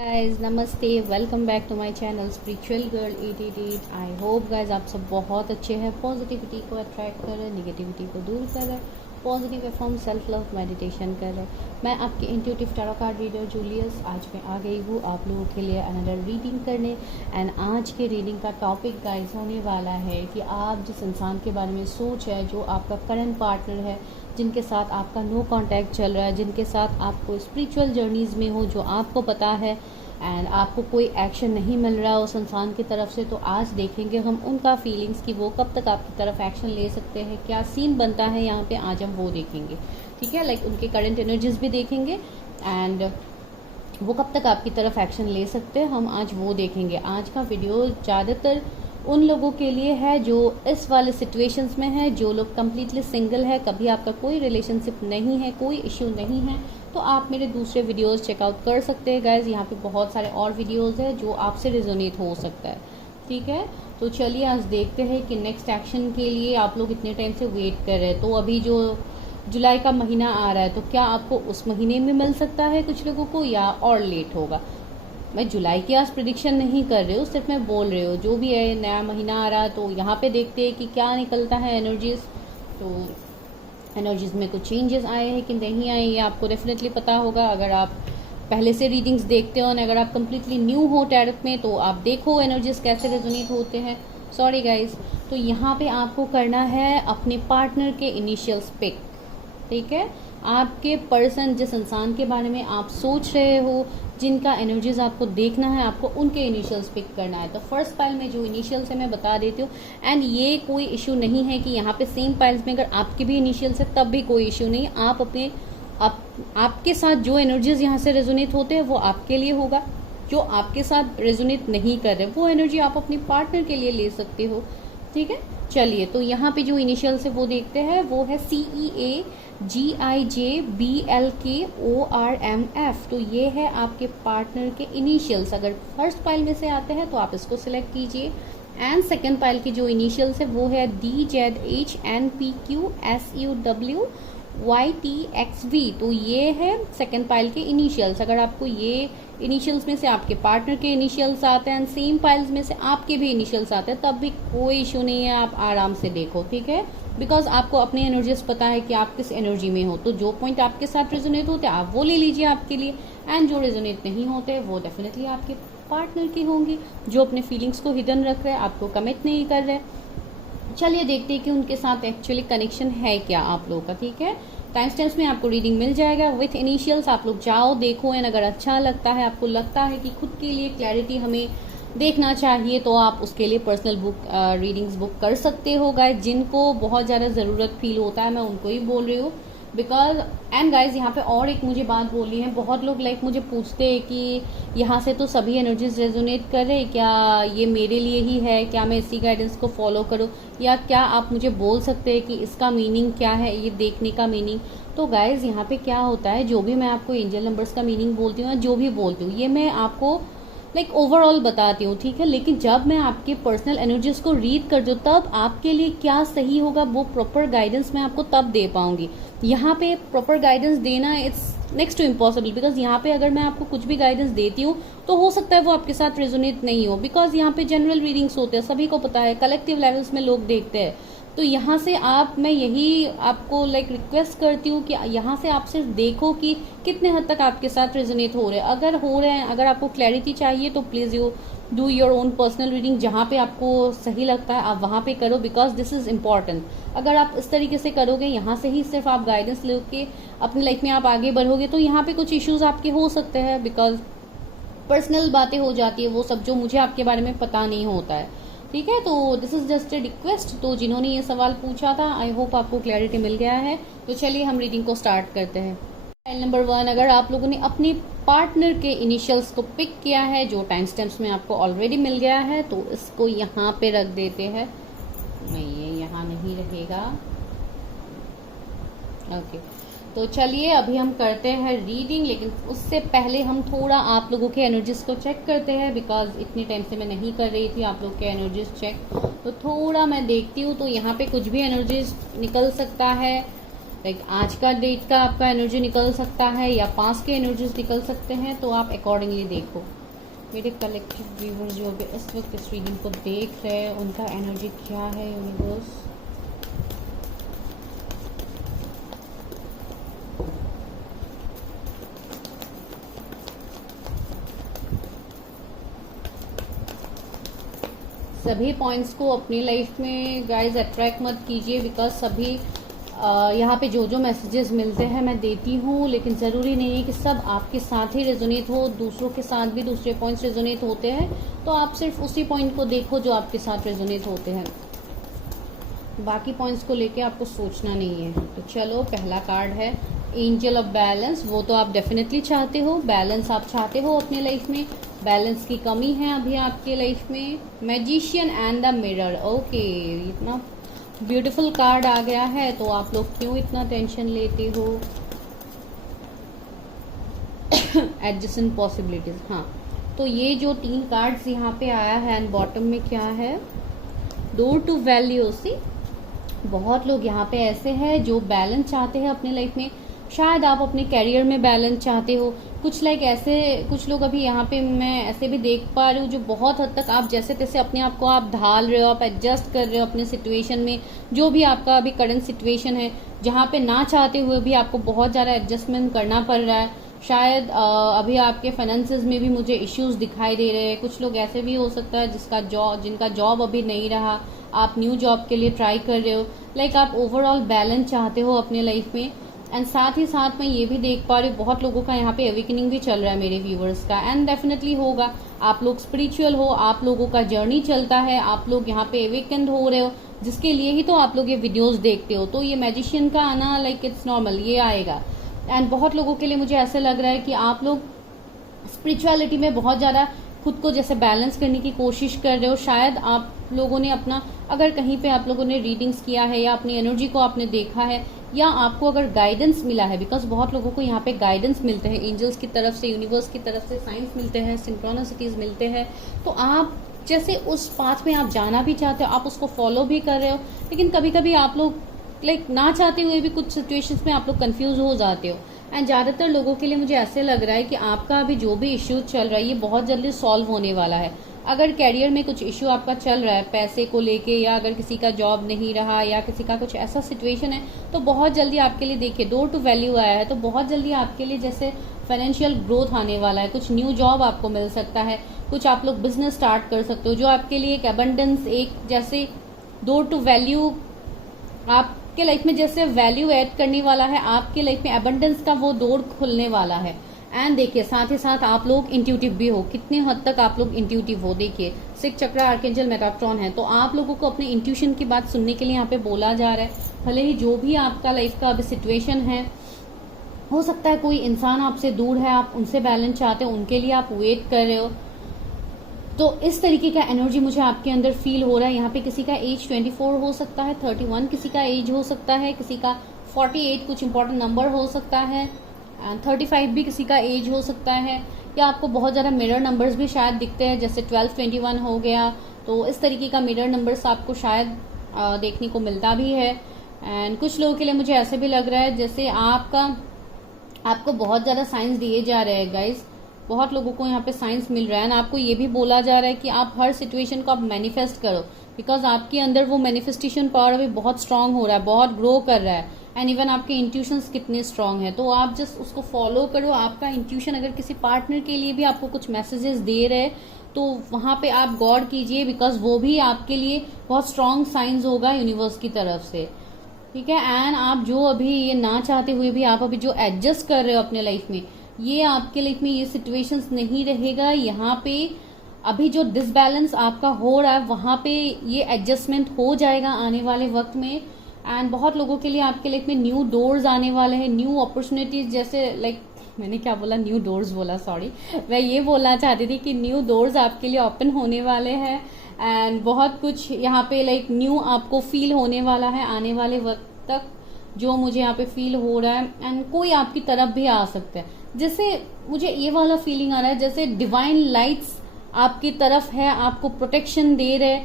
Guys नमस्ते, welcome back to my channel spiritual girl 888। I hope guys आप सब बहुत अच्छे हैं। पॉजिटिविटी को अट्रैक्ट कर रहे हैं, निगेटिविटी को दूर कर रहे हैं, positive form self love meditation कर रहे हैं। मैं आपकी intuitive tarot card reader Julius आज मैं आ गई हूँ आप लोगों के लिए अनदर रीडिंग करने। एंड आज के रीडिंग का टॉपिक गाइस होने वाला है कि आप जिस इंसान के बारे में सोच है, जो आपका करंट पार्टनर है, जिनके साथ आपका नो कांटेक्ट चल रहा है, जिनके साथ आपको स्पिरिचुअल जर्नीज में हो, जो आपको पता है एंड आपको कोई एक्शन नहीं मिल रहा उस इंसान की तरफ से, तो आज देखेंगे हम उनका फीलिंग्स कि वो कब तक आपकी तरफ एक्शन ले सकते हैं, क्या सीन बनता है यहाँ पे, आज हम वो देखेंगे। ठीक है, लाइक उनके करंट एनर्जीज भी देखेंगे एंड वो कब तक आपकी तरफ एक्शन ले सकते हैं, हम आज वो देखेंगे। आज का वीडियो ज़्यादातर उन लोगों के लिए है जो इस वाले सिचुएशंस में है, जो लोग कम्प्लीटली सिंगल है, कभी आपका कोई रिलेशनशिप नहीं है, कोई इश्यू नहीं है, तो आप मेरे दूसरे वीडियोस चेकआउट कर सकते हैं गाइज। यहाँ पे बहुत सारे और वीडियोस है जो आपसे रिजोनेट हो सकता है। ठीक है, तो चलिए आज देखते हैं कि नेक्स्ट एक्शन के लिए आप लोग इतने टाइम से वेट कर रहे हैं। तो अभी जो जुलाई का महीना आ रहा है, तो क्या आपको उस महीने में मिल सकता है कुछ लोगों को, या और लेट होगा। मैं जुलाई की आज प्रिडिक्शन नहीं कर रही हूँ, सिर्फ मैं बोल रही हूँ जो भी है, नया महीना आ रहा है तो यहाँ पे देखते हैं कि क्या निकलता है एनर्जीज। तो एनर्जीज में कुछ चेंजेस आए हैं कि नहीं आए, ये आपको डेफिनेटली पता होगा अगर आप पहले से रीडिंग्स देखते हो। और अगर आप कम्प्लीटली न्यू हो टैरो में तो आप देखो एनर्जीज कैसे रेजोनेट होते हैं। सॉरी गाइज, तो यहाँ पे आपको करना है अपने पार्टनर के इनिशियल्स पिक। ठीक है, आपके पर्सन, जिस इंसान के बारे में आप सोच रहे हो, जिनका एनर्जीज आपको देखना है, आपको उनके इनिशियल्स पिक करना है। तो फर्स्ट पाइल में जो इनिशियल्स है मैं बता देती हूँ। एंड ये कोई इश्यू नहीं है कि यहाँ पे सेम पाइल्स में अगर आपके भी इनिशियल्स है तब भी कोई इश्यू नहीं। आप अपने आपके साथ जो एनर्जीज यहाँ से रेजोनेट होते हैं वो आपके लिए होगा। जो आपके साथ रेजोनेट नहीं कर रहे वो एनर्जी आप अपने पार्टनर के लिए ले सकते हो। ठीक है, चलिए तो यहाँ पे जो इनिशियल्स है वो देखते हैं। वो है CEAGIJBLKORMF। तो ये है आपके पार्टनर के इनिशियल्स। अगर फर्स्ट पाइल में से आते हैं तो आप इसको सिलेक्ट कीजिए। एंड सेकेंड पाइल की जो इनिशियल्स है वो है DZHNPQSUWYTXV। तो ये है सेकेंड पाइल के इनिशियल्स। अगर आपको ये इनिशियल्स में से आपके पार्टनर के इनिशियल्स आते हैं एंड सेम पाइल्स में से आपके भी इनिशियल्स आते हैं, तब भी कोई इशू नहीं है, आप आराम से देखो। ठीक है, बिकॉज आपको अपनी एनर्जीज पता है कि आप किस एनर्जी में हो। तो जो पॉइंट आपके साथ रेजोनेट होते हैं आप वो ले लीजिए आपके लिए, एंड जो रेजोनेट नहीं होते वो डेफिनेटली आपके पार्टनर की होंगी, जो अपने फीलिंग्स को हिडन रख रहे हैं, आपको कमिट नहीं कर रहे। चलिए देखते हैं कि उनके साथ एक्चुअली कनेक्शन है क्या आप लोगों का। ठीक है, टाइम स्टैम्प्स में आपको रीडिंग मिल जाएगा विथ इनिशियल्स। आप लोग जाओ देखो, एंड अगर अच्छा लगता है, आपको लगता है कि खुद के लिए क्लैरिटी हमें देखना चाहिए, तो आप उसके लिए पर्सनल बुक रीडिंग्स बुक कर सकते हो गाइज। जिनको बहुत ज़्यादा ज़रूरत फील होता है, मैं उनको ही बोल रही हूँ। बिकॉज एंड गाइज यहाँ पे और एक मुझे बात बोलनी है। बहुत लोग लाइक मुझे पूछते हैं कि यहाँ से तो सभी एनर्जीज रेजोनेट कर रहे, क्या ये मेरे लिए ही है, क्या मैं इसी गाइडेंस को फॉलो करूँ, या क्या आप मुझे बोल सकते हैं कि इसका मीनिंग क्या है, ये देखने का मीनिंग। तो गाइज यहाँ पे क्या होता है, जो भी मैं आपको एंजल नंबर्स का मीनिंग बोलती हूँ, जो भी बोलती हूँ, ये मैं आपको लाइक ओवरऑल बताती हूँ। ठीक है, लेकिन जब मैं आपके पर्सनल एनर्जीज को रीड करती हूँ तब आपके लिए क्या सही होगा वो प्रॉपर गाइडेंस मैं आपको तब दे पाऊंगी। यहाँ पे प्रॉपर गाइडेंस देना it's next to impossible. Because यहाँ पे अगर मैं आपको कुछ भी गाइडेंस देती हूँ तो हो सकता है वो आपके साथ रेजोनेट नहीं हो। बिकॉज यहाँ पे जनरल रीडिंग्स होते हैं, सभी को पता है, कलेक्टिव लेवल्स में लोग देखते हैं। तो यहाँ से मैं यही आपको लाइक रिक्वेस्ट करती हूँ कि यहाँ से आप सिर्फ देखो कि कितने हद तक आपके साथ रेजोनेट हो रहे हैं। अगर हो रहे हैं, अगर आपको क्लैरिटी चाहिए तो please you do your own personal reading. जहाँ पे आपको सही लगता है आप वहाँ पे करो, बिकॉज दिस इज इम्पॉर्टेंट। अगर आप इस तरीके से करोगे, यहाँ से ही सिर्फ आप गाइडेंस लेके अपनी लाइफ में आप आगे बढ़ोगे, तो यहाँ पे कुछ इश्यूज आपके हो सकते हैं। बिकॉज पर्सनल बातें हो जाती है, वो सब जो मुझे आपके बारे में पता नहीं होता है। ठीक है, तो this is just a request. तो जिन्होंने ये सवाल पूछा था, आई होप आपको क्लैरिटी मिल गया है। तो चलिए हम रीडिंग को स्टार्ट करते हैं। फाइल नंबर 1, अगर आप लोगों ने अपने पार्टनर के इनिशियल्स को पिक किया है, जो टाइम स्टैम्प्स में आपको ऑलरेडी मिल गया है, तो इसको यहाँ पे रख देते हैं। नहीं, ये यहाँ नहीं रहेगा। ओके, तो चलिए अभी हम करते हैं रीडिंग, लेकिन उससे पहले हम थोड़ा आप लोगों के एनर्जीज को चेक करते हैं। बिकॉज इतनी टाइम से मैं नहीं कर रही थी आप लोग के एनर्जीज चेक, तो थोड़ा मैं देखती हूँ। तो यहाँ पे कुछ भी एनर्जीज निकल सकता है। लाइक आज का डेट का आपका एनर्जी निकल सकता है या पास्ट के एनर्जीज निकल सकते हैं, तो आप अकॉर्डिंगली देखो। मेरे कलेक्टिव व्यूअर्स जो भी इस वक्त इस रीडिंग को देख रहे हैं, उनका एनर्जी क्या है यूनिवर्स। सभी पॉइंट्स को अपनी लाइफ में गाइस अट्रैक्ट मत कीजिए, बिकॉज सभी यहाँ पे जो जो मैसेजेस मिलते हैं मैं देती हूँ, लेकिन ज़रूरी नहीं है कि सब आपके साथ ही रेजोनेट हो। दूसरों के साथ भी दूसरे पॉइंट्स रेजोनेट होते हैं, तो आप सिर्फ उसी पॉइंट को देखो जो आपके साथ रेजोनेट होते हैं। बाकी पॉइंट्स को लेके आपको सोचना नहीं है। तो चलो, पहला कार्ड है एंजल ऑफ बैलेंस। वो तो आप डेफिनेटली चाहते हो, बैलेंस आप चाहते हो अपने लाइफ में, बैलेंस की कमी है अभी आपके लाइफ में। Magician and the mirror. Okay, इतना ब्यूटीफुल कार्ड आ गया है, तो आप लोग क्यों इतना टेंशन लेते हो। एडजस्टेंट पॉसिबिलिटीज, हाँ। तो ये जो 3 कार्ड्स यहाँ पे आया है एंड बॉटम में क्या है, डोर टू वैल्यू। सी, बहुत लोग यहाँ पे ऐसे हैं जो बैलेंस चाहते हैं अपने लाइफ में। शायद आप अपने कैरियर में बैलेंस चाहते हो। कुछ ऐसे कुछ लोग अभी यहाँ पे मैं ऐसे भी देख पा रही हूँ जो बहुत हद तक आप जैसे तैसे अपने आप को आप ढाल रहे हो, आप एडजस्ट कर रहे हो अपने सिचुएशन में, जो भी आपका अभी करंट सिचुएशन है, जहाँ पे ना चाहते हुए भी आपको बहुत ज़्यादा एडजस्टमेंट करना पड़ रहा है। शायद अभी आपके फाइनेंसेस में भी मुझे इश्यूज दिखाई दे रहे हैं। कुछ लोग ऐसे भी हो सकता है जिनका जॉब अभी नहीं रहा, आप न्यू जॉब के लिए ट्राई कर रहे हो। लाइक आप ओवरऑल बैलेंस चाहते हो अपने लाइफ में। एंड साथ ही साथ मैं ये भी देख पा रही हूँ बहुत लोगों का यहाँ पे अवेकनिंग भी चल रहा है मेरे व्यूवर्स का, एंड डेफिनेटली होगा। आप लोग स्पिरिचुअल हो, आप लोगों का जर्नी चलता है, आप लोग यहाँ पे अवेकन हो रहे हो, जिसके लिए ही तो आप लोग ये वीडियोस देखते हो। तो ये मैजिशियन का आना लाइक इट्स नॉर्मल, ये आएगा। एंड बहुत लोगों के लिए मुझे ऐसा लग रहा है कि आप लोग स्पिरिचुअलिटी में बहुत ज़्यादा खुद को जैसे बैलेंस करने की कोशिश कर रहे हो। शायद आप लोगों ने अपना, अगर कहीं पे आप लोगों ने रीडिंग्स किया है या अपनी एनर्जी को आपने देखा है, या आपको अगर गाइडेंस मिला है, बिकॉज बहुत लोगों को यहाँ पे गाइडेंस मिलते हैं एंजल्स की तरफ से, यूनिवर्स की तरफ से साइंस मिलते हैं, सिंक्रोनिसिटीज मिलते हैं। तो आप जैसे उस पाथ में आप जाना भी चाहते हो, आप उसको फॉलो भी कर रहे हो, लेकिन कभी कभी आप लोग लाइक ना चाहते हुए भी कुछ सिचुएशंस में आप लोग कंफ्यूज हो जाते हो। एंड ज़्यादातर लोगों के लिए मुझे ऐसे लग रहा है कि आपका अभी जो भी इश्यू चल रहा है ये बहुत जल्दी सॉल्व होने वाला है। अगर कैरियर में कुछ इश्यू आपका चल रहा है पैसे को लेके, या अगर किसी का जॉब नहीं रहा, या किसी का कुछ ऐसा सिचुएशन है, तो बहुत जल्दी आपके लिए देखिए डोर टू वैल्यू आया है, तो बहुत जल्दी आपके लिए जैसे फाइनेंशियल ग्रोथ आने वाला है। कुछ न्यू जॉब आपको मिल सकता है, कुछ आप लोग बिजनेस स्टार्ट कर सकते हो जो आपके लिए एक अबंडेंस, एक जैसे डोर टू वैल्यू आपके लाइफ में जैसे वैल्यू ऐड करने वाला है, आपके लाइफ में अबंडेंस का वो डोर खुलने वाला है। एंड देखिए साथ ही साथ आप लोग इंट्यूटिव भी हो, कितने हद तक आप लोग इंट्यूटिव हो। देखिए 6 चक्र आर्कएंजल मेटाट्रॉन है, तो आप लोगों को अपने इंट्यूशन की बात सुनने के लिए यहाँ पे बोला जा रहा है। भले ही जो भी आपका लाइफ का अभी सिचुएशन है, हो सकता है कोई इंसान आपसे दूर है, आप उनसे बैलेंस चाहते हो, उनके लिए आप वेट कर रहे हो, तो इस तरीके का एनर्जी मुझे आपके अंदर फील हो रहा है। यहाँ पे किसी का एज 24 हो सकता है, 31 किसी का एज हो सकता है, किसी का 48 कुछ इंपॉर्टेंट नंबर हो सकता है, एंड 35 भी किसी का एज हो सकता है, या आपको बहुत ज़्यादा मिरर नंबर्स भी शायद दिखते हैं, जैसे 12 21 हो गया। तो इस तरीके का मिरर नंबर्स आपको शायद देखने को मिलता भी है। एंड कुछ लोगों के लिए मुझे ऐसे भी लग रहा है जैसे आपको बहुत ज़्यादा साइंस दिए जा रहे हैं गाइज, बहुत लोगों को यहाँ पे साइंस मिल रहा है। ना आपको ये भी बोला जा रहा है कि आप हर सिचुएशन को आप मैनिफेस्ट करो, बिकॉज आपके अंदर वो मैनिफेस्टेशन पावर अभी बहुत स्ट्रांग हो रहा है, बहुत ग्रो कर रहा है। एंड इवन आपके इंट्यूशंस कितने स्ट्रांग है, तो आप जस्ट उसको फॉलो करो। आपका इंट्यूशन अगर किसी पार्टनर के लिए भी आपको कुछ मैसेजेस दे रहे हैं, तो वहां पे आप गौर कीजिए, बिकॉज वो भी आपके लिए बहुत स्ट्रांग साइंस होगा यूनिवर्स की तरफ से, ठीक है। एंड आप जो अभी ये ना चाहते हुए भी आप अभी जो एडजस्ट कर रहे हो अपने लाइफ में, ये आपके लाइफ में ये सिचुएशंस नहीं रहेगा। यहाँ पे अभी जो डिसबैलेंस आपका हो रहा है, वहां पे ये एडजस्टमेंट हो जाएगा आने वाले वक्त में। एंड बहुत लोगों के लिए आपके लाइफ में न्यू डोर्स आने वाले हैं, न्यू अपॉर्चुनिटीज, जैसे लाइक मैंने क्या बोला, न्यू डोर्स बोला, सॉरी, मैं ये बोलना चाहती थी कि न्यू डोर्स आपके लिए ओपन होने वाले हैं। एंड बहुत कुछ यहाँ पे लाइक न्यू आपको फील होने वाला है आने वाले वक्त तक, जो मुझे यहाँ पे फील हो रहा है। एंड कोई आपकी तरफ भी आ सकता है, जैसे मुझे ये वाला फीलिंग आ रहा है जैसे डिवाइन लाइट्स आपकी तरफ है, आपको प्रोटेक्शन दे रहे,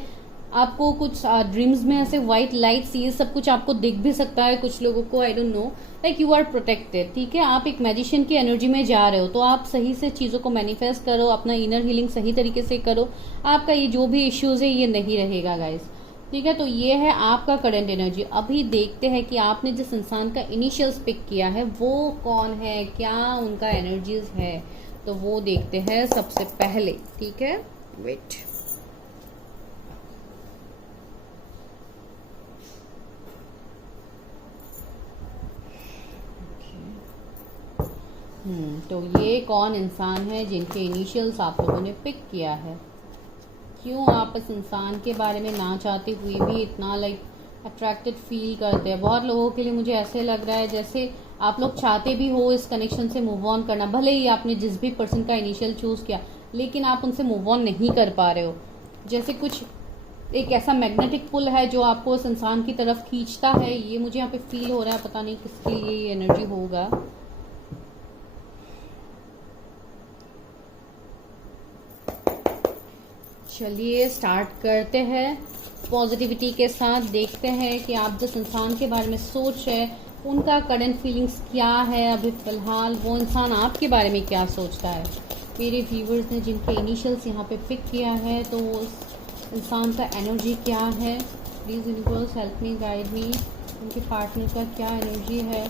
आपको कुछ ड्रीम्स में ऐसे व्हाइट लाइट्स ये सब कुछ आपको दिख भी सकता है कुछ लोगों को, I don't know, like you are protected, ठीक है। आप एक मैजिशियन की एनर्जी में जा रहे हो, तो आप सही से चीजों को मैनिफेस्ट करो, अपना इनर हीलिंग सही तरीके से करो, आपका ये जो भी इश्यूज है ये नहीं रहेगा गाइस, ठीक है। तो ये है आपका करंट एनर्जी। अभी देखते हैं कि आपने जिस इंसान का इनिशियल्स पिक किया है वो कौन है, क्या उनका एनर्जीज है, तो वो देखते हैं सबसे पहले, ठीक है। वेट, तो ये कौन इंसान है जिनके इनिशियल्स आप लोगों ने पिक किया है, क्यों आप इस इंसान के बारे में ना चाहते हुए भी इतना लाइक अट्रैक्टेड फील करते हैं। बहुत लोगों के लिए मुझे ऐसे लग रहा है जैसे आप लोग चाहते भी हो इस कनेक्शन से मूव ऑन करना, भले ही आपने जिस भी पर्सन का इनिशियल चूज किया, लेकिन आप उनसे मूव ऑन नहीं कर पा रहे हो। जैसे कुछ एक ऐसा मैग्नेटिक पुल है जो आपको इस इंसान की तरफ खींचता है, ये मुझे यहाँ पे फील हो रहा है, पता नहीं किसके लिए ये एनर्जी होगा। चलिए स्टार्ट करते हैं पॉजिटिविटी के साथ, देखते हैं कि आप जिस इंसान के बारे में सोच रहे हैं उनका करंट फीलिंग्स क्या है, अभी फिलहाल वो इंसान आपके बारे में क्या सोचता है। मेरे व्यूवर्स ने जिनके इनिशियल्स यहाँ पे पिक किया है, तो उस इंसान का एनर्जी क्या है, please universe help me, guide मी, उनके पार्टनर का क्या एनर्जी है,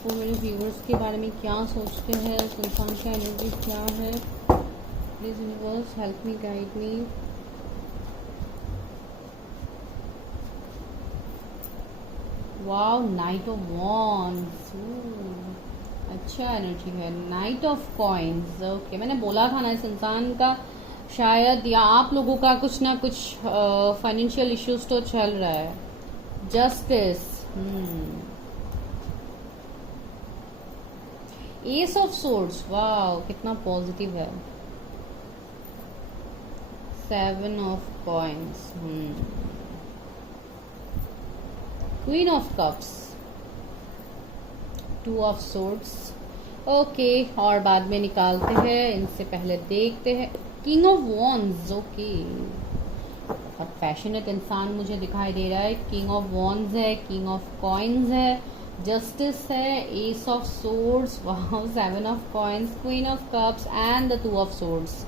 वो मेरे व्यूवर्स के बारे में क्या सोचते हैं, उस इंसान का एनर्जी क्या है, please universe help me, guide me. Wow, night of wands, अच्छा एनर्जी है, नाइट ऑफ कॉइन्स, ओके। मैंने बोला था ना इस इंसान का शायद या आप लोगों का कुछ ना कुछ फाइनेंशियल इश्यूज तो चल रहा है। Justice, S of swords, wow कितना पॉजिटिव है। Seven of coins, queen of cups, two of swords, okay. और बाद में निकालते हैं, इनसे पहले देखते हैं किंग ऑफ वॉन्ड्स, ओके। बहुत पैशनेट इंसान मुझे दिखाई दे रहा है। किंग ऑफ वॉन्ड्स है, किंग ऑफ कॉइन्स है, जस्टिस है, S of swords, wow, seven of coins, queen of cups and the two of swords.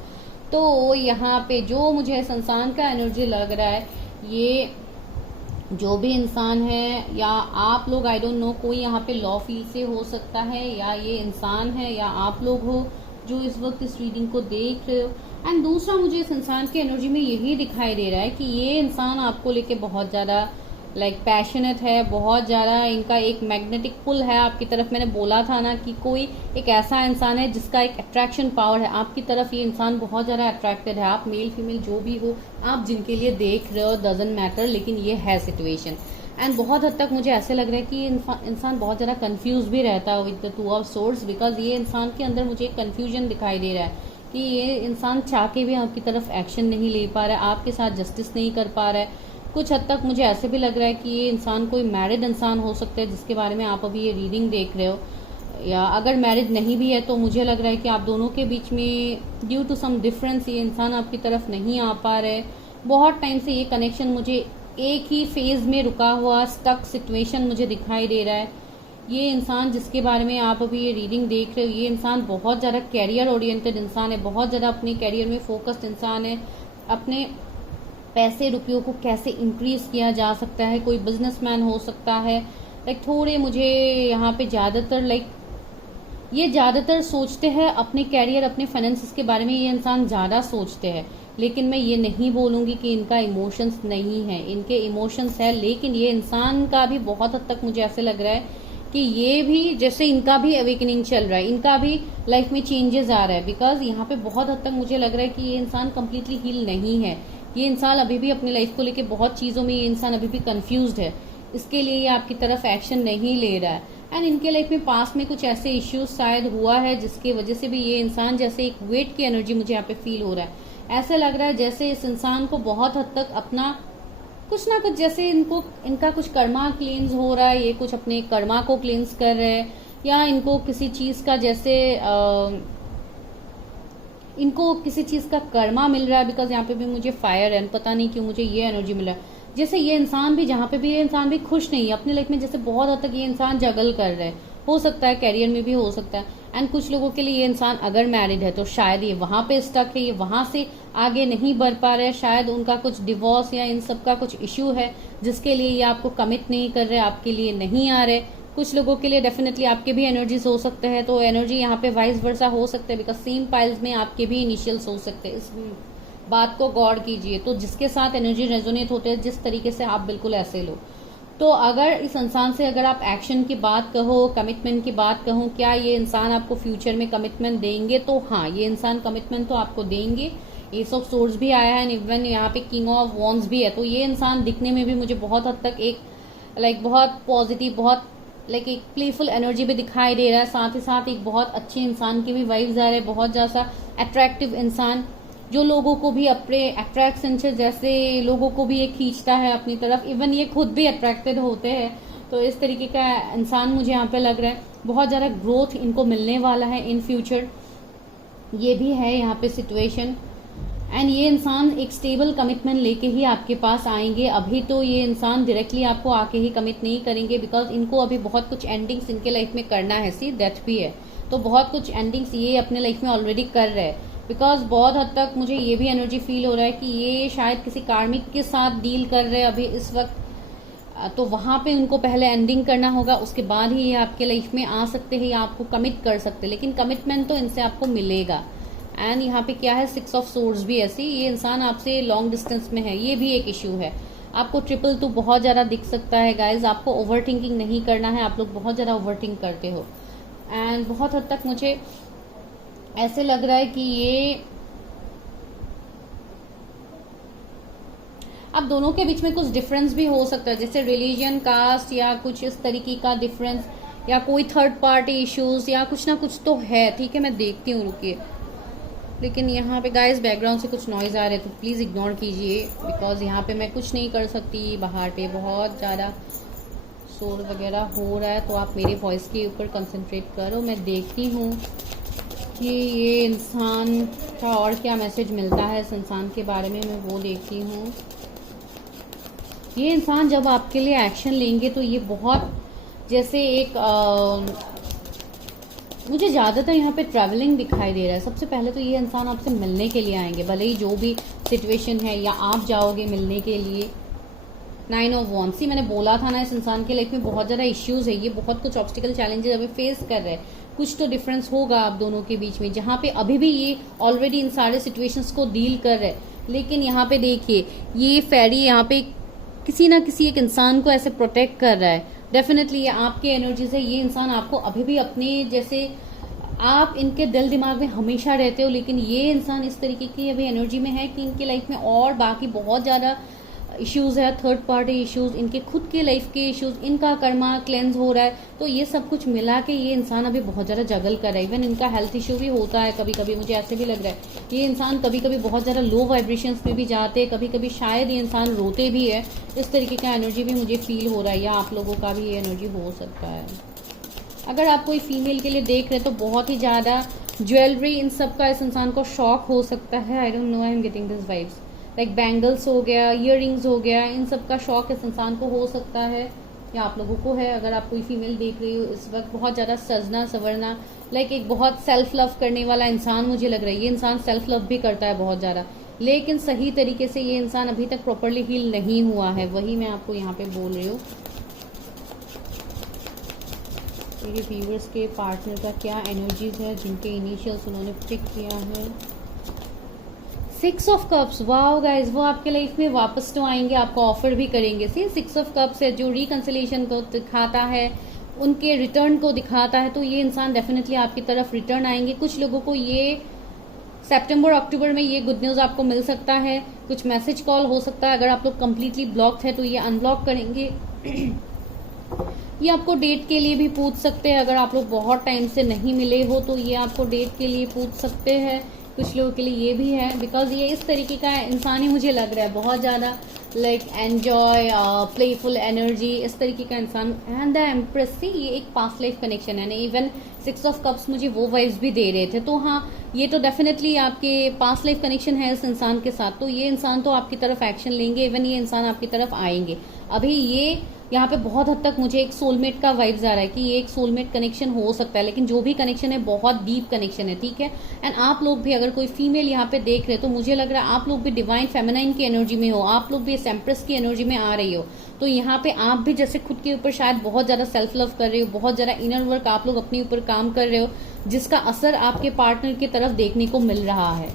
तो यहाँ पे जो मुझे इस इंसान का एनर्जी लग रहा है, ये जो भी इंसान है या आप लोग, आई डोंट नो, कोई यहाँ पे लॉ फील्ड से हो सकता है, या ये इंसान है या आप लोग हो जो इस वक्त इस रीडिंग को देख रहे हो। एंड दूसरा मुझे इस इंसान की एनर्जी में यही दिखाई दे रहा है कि ये इंसान आपको लेके बहुत ज़्यादा लाइक पैशनेट है, बहुत ज़्यादा इनका एक मैग्नेटिक पुल है आपकी तरफ। मैंने बोला था ना कि कोई एक ऐसा इंसान है जिसका एक अट्रैक्शन पावर है आपकी तरफ, ये इंसान बहुत ज़्यादा अट्रैक्टेड है। आप मेल फीमेल जो भी हो, आप जिनके लिए देख रहे हो, डजंट मैटर, लेकिन ये है सिचुएशन। एंड बहुत हद तक मुझे ऐसे लग रहा है कि ये इंसान बहुत ज़्यादा कंफ्यूज भी रहता है with the two of swords, because ये इंसान के अंदर मुझे एक कन्फ्यूजन दिखाई दे रहा है कि ये इंसान चाह के भी आपकी तरफ एक्शन नहीं ले पा रहा है, आपके साथ जस्टिस नहीं कर पा रहा है। कुछ हद तक मुझे ऐसे भी लग रहा है कि ये इंसान कोई मैरिड इंसान हो सकता है जिसके बारे में आप अभी ये रीडिंग देख रहे हो, या अगर मैरिड नहीं भी है तो मुझे लग रहा है कि आप दोनों के बीच में ड्यू टू सम डिफरेंस ये इंसान आपकी तरफ नहीं आ पा रहे। बहुत टाइम से ये कनेक्शन मुझे एक ही फेज में रुका हुआ स्टक सिचुएशन मुझे दिखाई दे रहा है। ये इंसान जिसके बारे में आप अभी ये रीडिंग देख रहे हो, ये इंसान बहुत ज़्यादा कैरियर ओरिएंटेड इंसान है, बहुत ज़्यादा अपने कैरियर में फोकस्ड इंसान है। अपने पैसे रुपयों को कैसे इंक्रीज किया जा सकता है, कोई बिजनेसमैन हो सकता है। लाइक थोड़े मुझे यहाँ पे ज़्यादातर लाइक ये ज़्यादातर सोचते हैं अपने कैरियर, अपने फाइनेंसेस के बारे में ये इंसान ज़्यादा सोचते हैं। लेकिन मैं ये नहीं बोलूँगी कि इनका इमोशंस नहीं है, इनके इमोशंस है, लेकिन ये इंसान का भी बहुत हद तक मुझे ऐसे लग रहा है कि ये भी जैसे इनका भी अवेकनिंग चल रहा है, इनका भी लाइफ में चेंजेस आ रहा है। बिकॉज यहाँ पे बहुत हद तक मुझे लग रहा है कि ये इंसान कम्प्लीटली हील नहीं है, ये इंसान अभी भी अपनी लाइफ को लेके बहुत चीज़ों में ये इंसान अभी भी कंफ्यूज्ड है, इसके लिए ये आपकी तरफ एक्शन नहीं ले रहा है। एंड इनके लाइफ में पास में कुछ ऐसे इश्यूज शायद हुआ है जिसकी वजह से भी ये इंसान जैसे एक वेट की एनर्जी मुझे यहाँ पे फील हो रहा है। ऐसा लग रहा है जैसे इस इंसान को बहुत हद तक अपना कुछ ना कुछ, जैसे इनका कुछ कर्मा क्लींस हो रहा है, ये कुछ अपने कर्मा को क्लींस कर रहे हैं, या इनको किसी चीज़ का जैसे इनको किसी चीज का कर्मा मिल रहा है, बिकॉज यहाँ पे भी मुझे फायर है, पता नहीं क्यों मुझे ये एनर्जी मिल रहा है। जैसे ये इंसान भी, जहाँ पे भी ये इंसान भी खुश नहीं है अपनी लाइफ में, जैसे बहुत हद तक ये इंसान जगल कर रहा है, हो सकता है कैरियर में भी हो सकता है। एंड कुछ लोगों के लिए ये इंसान अगर मैरिड है तो शायद ये वहां पे स्टक है, ये वहां से आगे नहीं बढ़ पा रहे हैं, शायद उनका कुछ डिवोर्स या इन सब का कुछ इश्यू है जिसके लिए ये आपको कमिट नहीं कर रहे, आपके लिए नहीं आ रहे। कुछ लोगों के लिए डेफिनेटली आपके भी एनर्जीज हो सकते हैं, तो एनर्जी यहाँ पे वाइस वर्सा हो सकते हैं, बिकॉज सेम पाइल्स में आपके भी इनिशियल्स हो सकते हैं। इस बात को गौर कीजिए। तो जिसके साथ एनर्जी रेजोनेट होते हैं जिस तरीके से, आप बिल्कुल ऐसे लो। तो अगर इस इंसान से अगर आप एक्शन की बात कहो, कमिटमेंट की बात कहो, क्या ये इंसान आपको फ्यूचर में कमिटमेंट देंगे, तो हाँ, ये इंसान कमिटमेंट तो आपको देंगे। एस ऑफ सोर्ड्स भी आया है, इवन यहाँ पे किंग ऑफ वॉन्ड्स भी है। तो ये इंसान दिखने में भी मुझे बहुत हद तक एक बहुत पॉजिटिव, बहुत एक प्लेफुल एनर्जी भी दिखाई दे रहा है। साथ ही साथ एक बहुत अच्छे इंसान की भी वाइब्स आ रहे हैं, बहुत ज्यादा अट्रैक्टिव इंसान, जो लोगों को भी अपने अट्रैक्शन से, जैसे लोगों को भी ये खींचता है अपनी तरफ, इवन ये खुद भी अट्रैक्टेड होते हैं। तो इस तरीके का इंसान मुझे यहाँ पे लग रहा है। बहुत ज्यादा ग्रोथ इनको मिलने वाला है इन फ्यूचर, ये भी है यहाँ पे सिचुएशन। एंड ये इंसान एक स्टेबल कमिटमेंट लेके ही आपके पास आएंगे। अभी तो ये इंसान डायरेक्टली आपको आके ही कमिट नहीं करेंगे, बिकॉज इनको अभी बहुत कुछ एंडिंग्स इनके लाइफ में करना है। सी डेथ भी है, तो बहुत कुछ एंडिंग्स ये अपने लाइफ में ऑलरेडी कर रहे हैं। बिकॉज बहुत हद तक मुझे ये भी एनर्जी फील हो रहा है कि ये शायद किसी कार्मिक के साथ डील कर रहे हैं अभी इस वक्त, तो वहां पे उनको पहले एंडिंग करना होगा, उसके बाद ही ये आपके लाइफ में आ सकते हैं या आपको कमिट कर सकते हैं। लेकिन कमिटमेंट तो इनसे आपको मिलेगा। एंड यहाँ पे क्या है, 6 ऑफ सोर्ड्स भी ऐसी, ये इंसान आपसे लॉन्ग डिस्टेंस में है, ये भी एक इश्यू है। आपको ट्रिपल 2 बहुत ज्यादा दिख सकता है गाइज। आपको ओवर थिंकिंग नहीं करना है, आप लोग बहुत ज्यादा ओवर थिंक करते हो। एंड बहुत हद तक मुझे ऐसे लग रहा है कि ये अब दोनों के बीच में कुछ डिफरेंस भी हो सकता है, जैसे रिलीजन, कास्ट या कुछ इस तरीके का डिफरेंस, या कोई थर्ड पार्टी इश्यूज, या कुछ ना कुछ तो है। ठीक है, मैं देखती हूँ, रुकिए। लेकिन यहाँ पे गाइस बैकग्राउंड से कुछ नॉइज आ रहे हैं, तो प्लीज इग्नोर कीजिए, बिकॉज यहाँ पे मैं कुछ नहीं कर सकती। बाहर पे बहुत ज्यादा शोर वगैरह हो रहा है, तो आप मेरे वॉइस के ऊपर कंसंट्रेट करो। मैं देखती हूँ कि ये इंसान का और क्या मैसेज मिलता है इस इंसान के बारे में, मैं वो देखती हूँ। ये इंसान जब आपके लिए एक्शन लेंगे तो ये बहुत जैसे एक मुझे ज्यादातर यहाँ पे ट्रैवलिंग दिखाई दे रहा है। सबसे पहले तो ये इंसान आपसे मिलने के लिए आएंगे, भले ही जो भी सिचुएशन है, या आप जाओगे मिलने के लिए। 9 ऑफ वॉन्ड्स, सी मैंने बोला था ना, इस इंसान के लाइफ में बहुत ज्यादा इश्यूज है, ये बहुत कुछ ऑब्स्टिकल चैलेंजेस अभी फेस कर रहे हैं। कुछ तो डिफरेंस होगा आप दोनों के बीच में, जहाँ पे अभी भी ये ऑलरेडी इन सारे सिचुएशंस को डील कर रहे हैं। लेकिन यहाँ पे देखिए, ये फेरी यहाँ पे किसी ना किसी एक इंसान को ऐसे प्रोटेक्ट कर रहा है। डेफिनेटली ये आपके एनर्जी से, ये इंसान आपको अभी भी अपने, जैसे आप इनके दिल दिमाग में हमेशा रहते हो, लेकिन ये इंसान इस तरीके की अभी एनर्जी में है कि इनके लाइफ में और बाकी बहुत ज्यादा इश्यूज है, थर्ड पार्टी इश्यूज, इनके खुद के लाइफ के इश्यूज, इनका कर्मा क्लेंस हो रहा है। तो ये सब कुछ मिला के ये इंसान अभी बहुत ज्यादा जगल कर रहा है। इवन इनका हेल्थ इश्यू भी होता है कभी कभी, मुझे ऐसे भी लग रहा है। ये इंसान कभी कभी बहुत ज्यादा लो वाइब्रेशंस में भी जाते हैं, कभी कभी शायद ये इंसान रोते भी है। इस तरीके का एनर्जी भी मुझे फील हो रहा है, या आप लोगों का भी ये एनर्जी हो सकता है। अगर आप कोई फीमेल के लिए देख रहे हैं तो बहुत ही ज्यादा ज्वेलरी, इन सब का इस इंसान को शौक हो सकता है। आई don't no, I am getting this vibes, like bangles हो गया, इयररिंग्स हो गया, इन सब का शौक इस इंसान को हो सकता है, या आप लोगों को है। अगर आप कोई फीमेल देख रही हो इस वक्त, बहुत ज्यादा सजना सवरना, लाइक एक बहुत सेल्फ लव करने वाला इंसान मुझे लग रहा है। ये इंसान सेल्फ लव भी करता है बहुत ज्यादा, लेकिन सही तरीके से ये इंसान अभी तक प्रॉपरली हील नहीं हुआ है, वही मैं आपको यहाँ पे बोल रही हूँ। मेरे व्यूअर्स के पार्टनर का क्या एनर्जीज है जिनके इनिशियल्स उन्होंने पिक किया है। 6 ऑफ कप्स, वाओ गाइज, वो आपके लाइफ में वापस तो आएंगे, आपको ऑफर भी करेंगे। सी 6 ऑफ कप्स है जो रिकंसिलेशन को दिखाता है, उनके रिटर्न को दिखाता है। तो ये इंसान डेफिनेटली आपकी तरफ रिटर्न आएंगे। कुछ लोगों को ये सितंबर अक्टूबर में ये गुड न्यूज आपको मिल सकता है, कुछ मैसेज कॉल हो सकता है। अगर आप लोग कंप्लीटली ब्लॉक्ड है तो ये अनब्लॉक करेंगे। ये आपको डेट के लिए भी पूछ सकते हैं, अगर आप लोग बहुत टाइम से नहीं मिले हो तो ये आपको डेट के लिए पूछ सकते हैं। कुछ लोगों के लिए ये भी है, बिकॉज ये इस तरीके का इंसान ही मुझे लग रहा है, बहुत ज़्यादा लाइक एन्जॉय, प्लेफुल एनर्जी, इस तरीके का इंसान। एंड द एम्प्रेस, सी ये एक पास्ट लाइफ कनेक्शन है ना, इवन 6 ऑफ कप्स मुझे वो वाइब्स भी दे रहे थे। तो हाँ, ये तो डेफिनेटली आपके पास्ट लाइफ कनेक्शन है इस इंसान के साथ। तो ये इंसान तो आपकी तरफ एक्शन लेंगे, इवन ये इंसान आपकी तरफ आएंगे। अभी ये यहाँ पे बहुत हद तक मुझे एक सोलमेट का वाइब्स आ रहा है कि ये एक सोलमेट कनेक्शन हो सकता है, लेकिन जो भी कनेक्शन है बहुत डीप कनेक्शन है, ठीक है। एंड आप लोग भी, अगर कोई फीमेल यहाँ पे देख रहे हो, तो मुझे लग रहा है आप लोग भी डिवाइन फेमिनाइन की एनर्जी में हो, आप लोग भी इस एम्प्रेस की एनर्जी में आ रही हो। तो यहाँ पे आप भी जैसे खुद के ऊपर शायद बहुत ज्यादा सेल्फ लव कर रहे हो, बहुत ज्यादा इनर वर्क आप लोग अपने ऊपर काम कर रहे हो, जिसका असर आपके पार्टनर की तरफ देखने को मिल रहा है।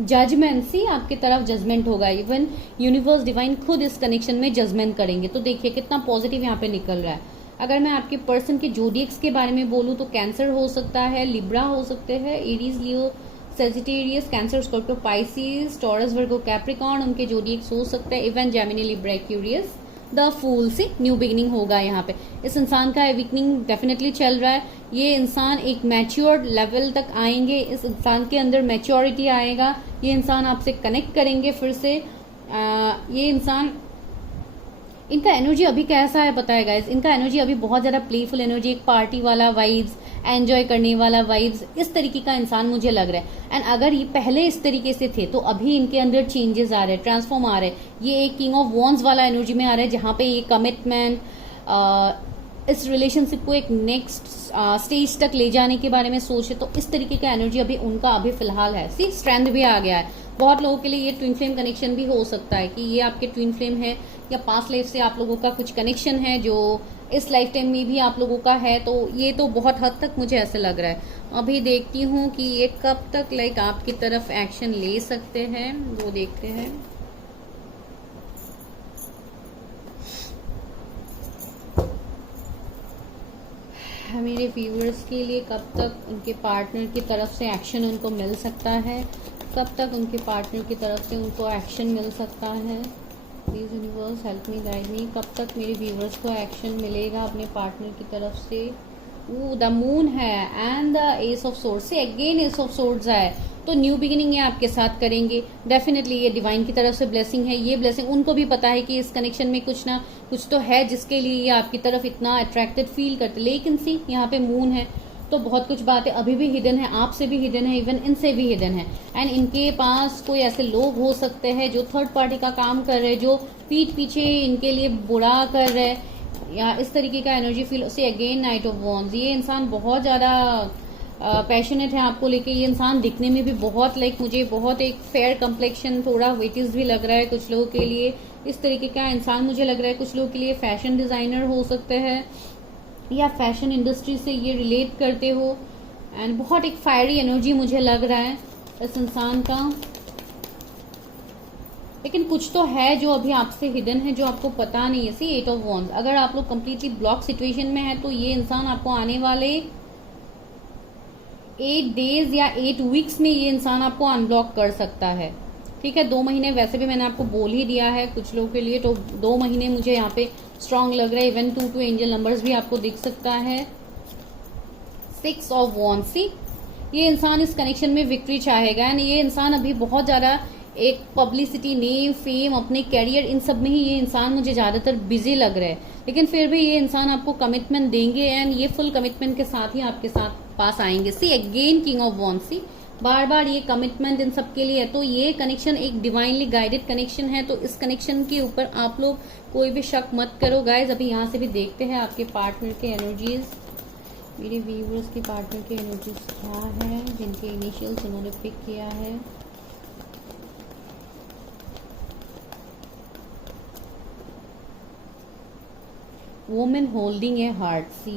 जजमेंट, सी आपकी तरफ जजमेंट होगा, इवन यूनिवर्स डिवाइन खुद इस कनेक्शन में जजमेंट करेंगे। तो देखिए कितना पॉजिटिव यहाँ पे निकल रहा है। अगर मैं आपके पर्सन के जोडियक्स के बारे में बोलूँ तो कैंसर हो सकता है, लिब्रा हो सकते हैं, Aries, Leo, Sagittarius, Cancer, Scorpio, Pisces, Taurus, Virgo, Capricorn उनके जोडियक्स हो सकते हैं, even Gemini, Libra, Aquarius. The fool से न्यू बिगिनिंग होगा यहाँ पे। इस इंसान का अवेकनिंग डेफिनेटली चल रहा है। ये इंसान एक मैच्योर्ड लेवल तक आएंगे, इस इंसान के अंदर मैच्योरिटी आएगा, ये इंसान आपसे कनेक्ट करेंगे फिर से। ये इंसान, इनका एनर्जी अभी कैसा है पता है गाइस, इनका एनर्जी अभी बहुत ज्यादा प्लेफुल एनर्जी, एक पार्टी वाला वाइब्स, एंजॉय करने वाला वाइब्स, इस तरीके का इंसान मुझे लग रहा है। एंड अगर ये पहले इस तरीके से थे तो अभी इनके अंदर चेंजेस आ रहे हैं, ट्रांसफॉर्म आ रहे हैं। ये एक किंग ऑफ वॉन्स वाला एनर्जी में आ रहा है, जहां पे ये कमिटमेंट, इस रिलेशनशिप को एक नेक्स्ट स्टेज तक ले जाने के बारे में सोचे। तो इस तरीके का एनर्जी अभी उनका अभी फिलहाल है। सी स्ट्रेंथ भी आ गया है। बहुत लोगों के लिए ये ट्विन फ्लेम कनेक्शन भी हो सकता है कि ये आपके ट्विन फ्लेम है, या पास्ट लाइफ से आप लोगों का कुछ कनेक्शन है जो इस लाइफ टाइम में भी आप लोगों का है। तो ये तो बहुत हद तक मुझे ऐसे लग रहा है। अभी देखती हूँ कि ये कब तक लाइक आपकी तरफ एक्शन ले सकते हैं, वो देखते हैं। मेरे व्यूअर्स के लिए कब तक उनके पार्टनर की तरफ से एक्शन उनको मिल सकता है, कब तक उनके पार्टनर की तरफ से उनको एक्शन मिल सकता है। Please universe help me, guide मी। कब तक मेरे व्यूअर्स को एक्शन मिलेगा अपने पार्टनर की तरफ से। द मून है and the S of swords से अगेन एस ऑफ सोर्ड्स है। तो न्यू बिगिनिंग ये आपके साथ करेंगे डेफिनेटली। ये डिवाइन की तरफ से ब्लेसिंग है। ये ब्लेसिंग उनको भी पता है कि इस कनेक्शन में कुछ ना कुछ तो है जिसके लिए ये आपकी तरफ इतना अट्रैक्टेड फील करते। लेकिन सी यहाँ पे मून है तो बहुत कुछ बातें अभी भी हिडन है, आपसे भी हिडन है, इवन इनसे भी हिडन है। एंड इनके पास कोई ऐसे लोग हो सकते हैं जो थर्ड पार्टी का काम कर रहे हैं, जो पीठ पीछे इनके लिए बुरा कर रहे हैं, या इस तरीके का एनर्जी फील से। अगेन नाइट ऑफ वॉन्ड्स, ये इंसान बहुत ज्यादा पैशनेट है आपको लेके। ये इंसान दिखने में भी बहुत लाइक मुझे बहुत एक फेयर कम्प्लेक्शन, थोड़ा वेटिस भी लग रहा है कुछ लोगों के लिए। इस तरीके का इंसान मुझे लग रहा है कुछ लोगों के लिए फैशन डिजाइनर हो सकते हैं, या फैशन इंडस्ट्री से ये रिलेट करते हो। एंड बहुत एक फायरी एनर्जी मुझे लग रहा है इस इंसान का। लेकिन कुछ तो है जो अभी आपसे हिडन है, जो आपको पता नहीं है। सी 8 ऑफ वॉन्ड्स, अगर आप लोग कंप्लीटली ब्लॉक सिचुएशन में है तो ये इंसान आपको आने वाले 8 डेज या 8 वीक्स में ये इंसान आपको अनब्लॉक कर सकता है। ठीक है, 2 महीने वैसे भी मैंने आपको बोल ही दिया है कुछ लोगों के लिए, तो 2 महीने मुझे यहाँ पे स्ट्रांग लग रहा है। इवन 2 एंजल नंबर्स भी आपको दिख सकता है। 6 ऑफ वॉन्ड्स, सी ये इंसान इस कनेक्शन में विक्ट्री चाहेगा। एंड ये इंसान अभी बहुत ज्यादा एक पब्लिसिटी, नेम, फेम, अपने कैरियर, इन सब में ही ये इंसान मुझे ज्यादातर बिजी लग रहा है। लेकिन फिर भी ये इंसान आपको कमिटमेंट देंगे एंड ये फुल कमिटमेंट के साथ ही आपके साथ पास आएंगे। See again king of wands, सी बार बार ये कमिटमेंट इन सब के लिए है। तो ये कनेक्शन एक डिवाइनली गाइडेड कनेक्शन है। तो इस कनेक्शन के ऊपर आप लोग कोई भी शक मत करो गाइज। अभी यहाँ से भी देखते हैं आपके पार्टनर के एनर्जीज, मेरे व्यूअर्स के पार्टनर के एनर्जीज क्या है, जिनके इनिशियल्स उन्होंने पिक किया है। वुमेन होल्डिंग ए हार्ट, सी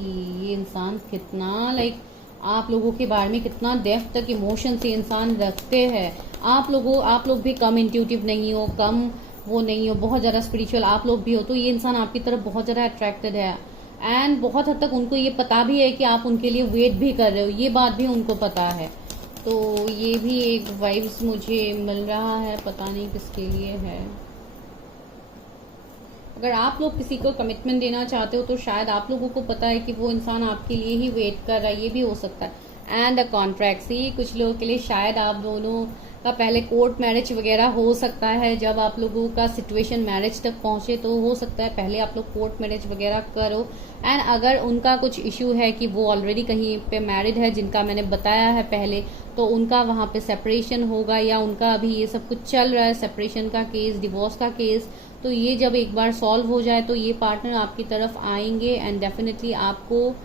ये इंसान कितना लाइक आप लोगों के बारे में कितना डेप्थ तक इमोशन से इंसान रखते हैं। आप लोग भी कम इंट्यूटिव नहीं हो, कम वो नहीं हो, बहुत ज्यादा स्पिरिचुअल आप लोग भी हो। तो ये इंसान आपकी तरफ बहुत ज्यादा अट्रैक्टेड है। एंड बहुत हद तक उनको ये पता भी है कि आप उनके लिए वेट भी कर रहे हो, ये बात भी उनको पता है। तो ये भी एक वाइब्स मुझे मिल रहा है, पता नहीं किसके लिए है। अगर आप लोग किसी को कमिटमेंट देना चाहते हो तो शायद आप लोगों को पता है कि वो इंसान आपके लिए ही वेट कर रहा है, ये भी हो सकता है। And a contract. सी कुछ लोगों के लिए शायद आप दोनों का पहले कोर्ट मैरिज वगैरह हो सकता है। जब आप लोगों का सिचुएशन मैरिज तक पहुंचे तो हो सकता है पहले आप लोग कोर्ट मैरिज वगैरह करो। एंड अगर उनका कुछ इश्यू है कि वो ऑलरेडी कहीं पे मैरिड है, जिनका मैंने बताया है पहले, तो उनका वहां पे सेपरेशन होगा, या उनका अभी ये सब कुछ चल रहा है, सेपरेशन का केस, डिवोर्स का केस। तो ये जब एक बार सॉल्व हो जाए तो ये पार्टनर आपकी तरफ आएंगे एंड डेफिनेटली आपको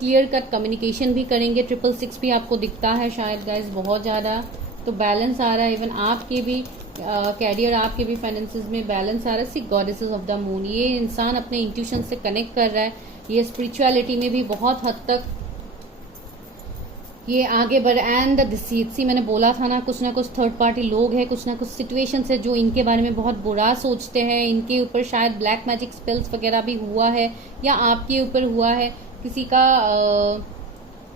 क्लियर कट कम्युनिकेशन भी करेंगे। 666 भी आपको दिखता है शायद गाइज बहुत ज़्यादा, तो बैलेंस आ रहा है। इवन आपके भी कैरियर, आपके भी फाइनेंसेस में बैलेंस आ रहा है। सी गॉडेसेस ऑफ द मून, ये इंसान अपने इंट्यूशन से कनेक्ट कर रहा है, ये स्पिरिचुअलिटी में भी बहुत हद तक ये आगे बढ़। एंड द डिसीट, सी मैंने बोला था ना कुछ थर्ड पार्टी लोग हैं, कुछ ना कुछ सिचुएशन है जो इनके बारे में बहुत बुरा सोचते हैं। इनके ऊपर शायद ब्लैक मैजिक स्पेल्स वगैरह भी हुआ है, या आपके ऊपर हुआ है। किसी का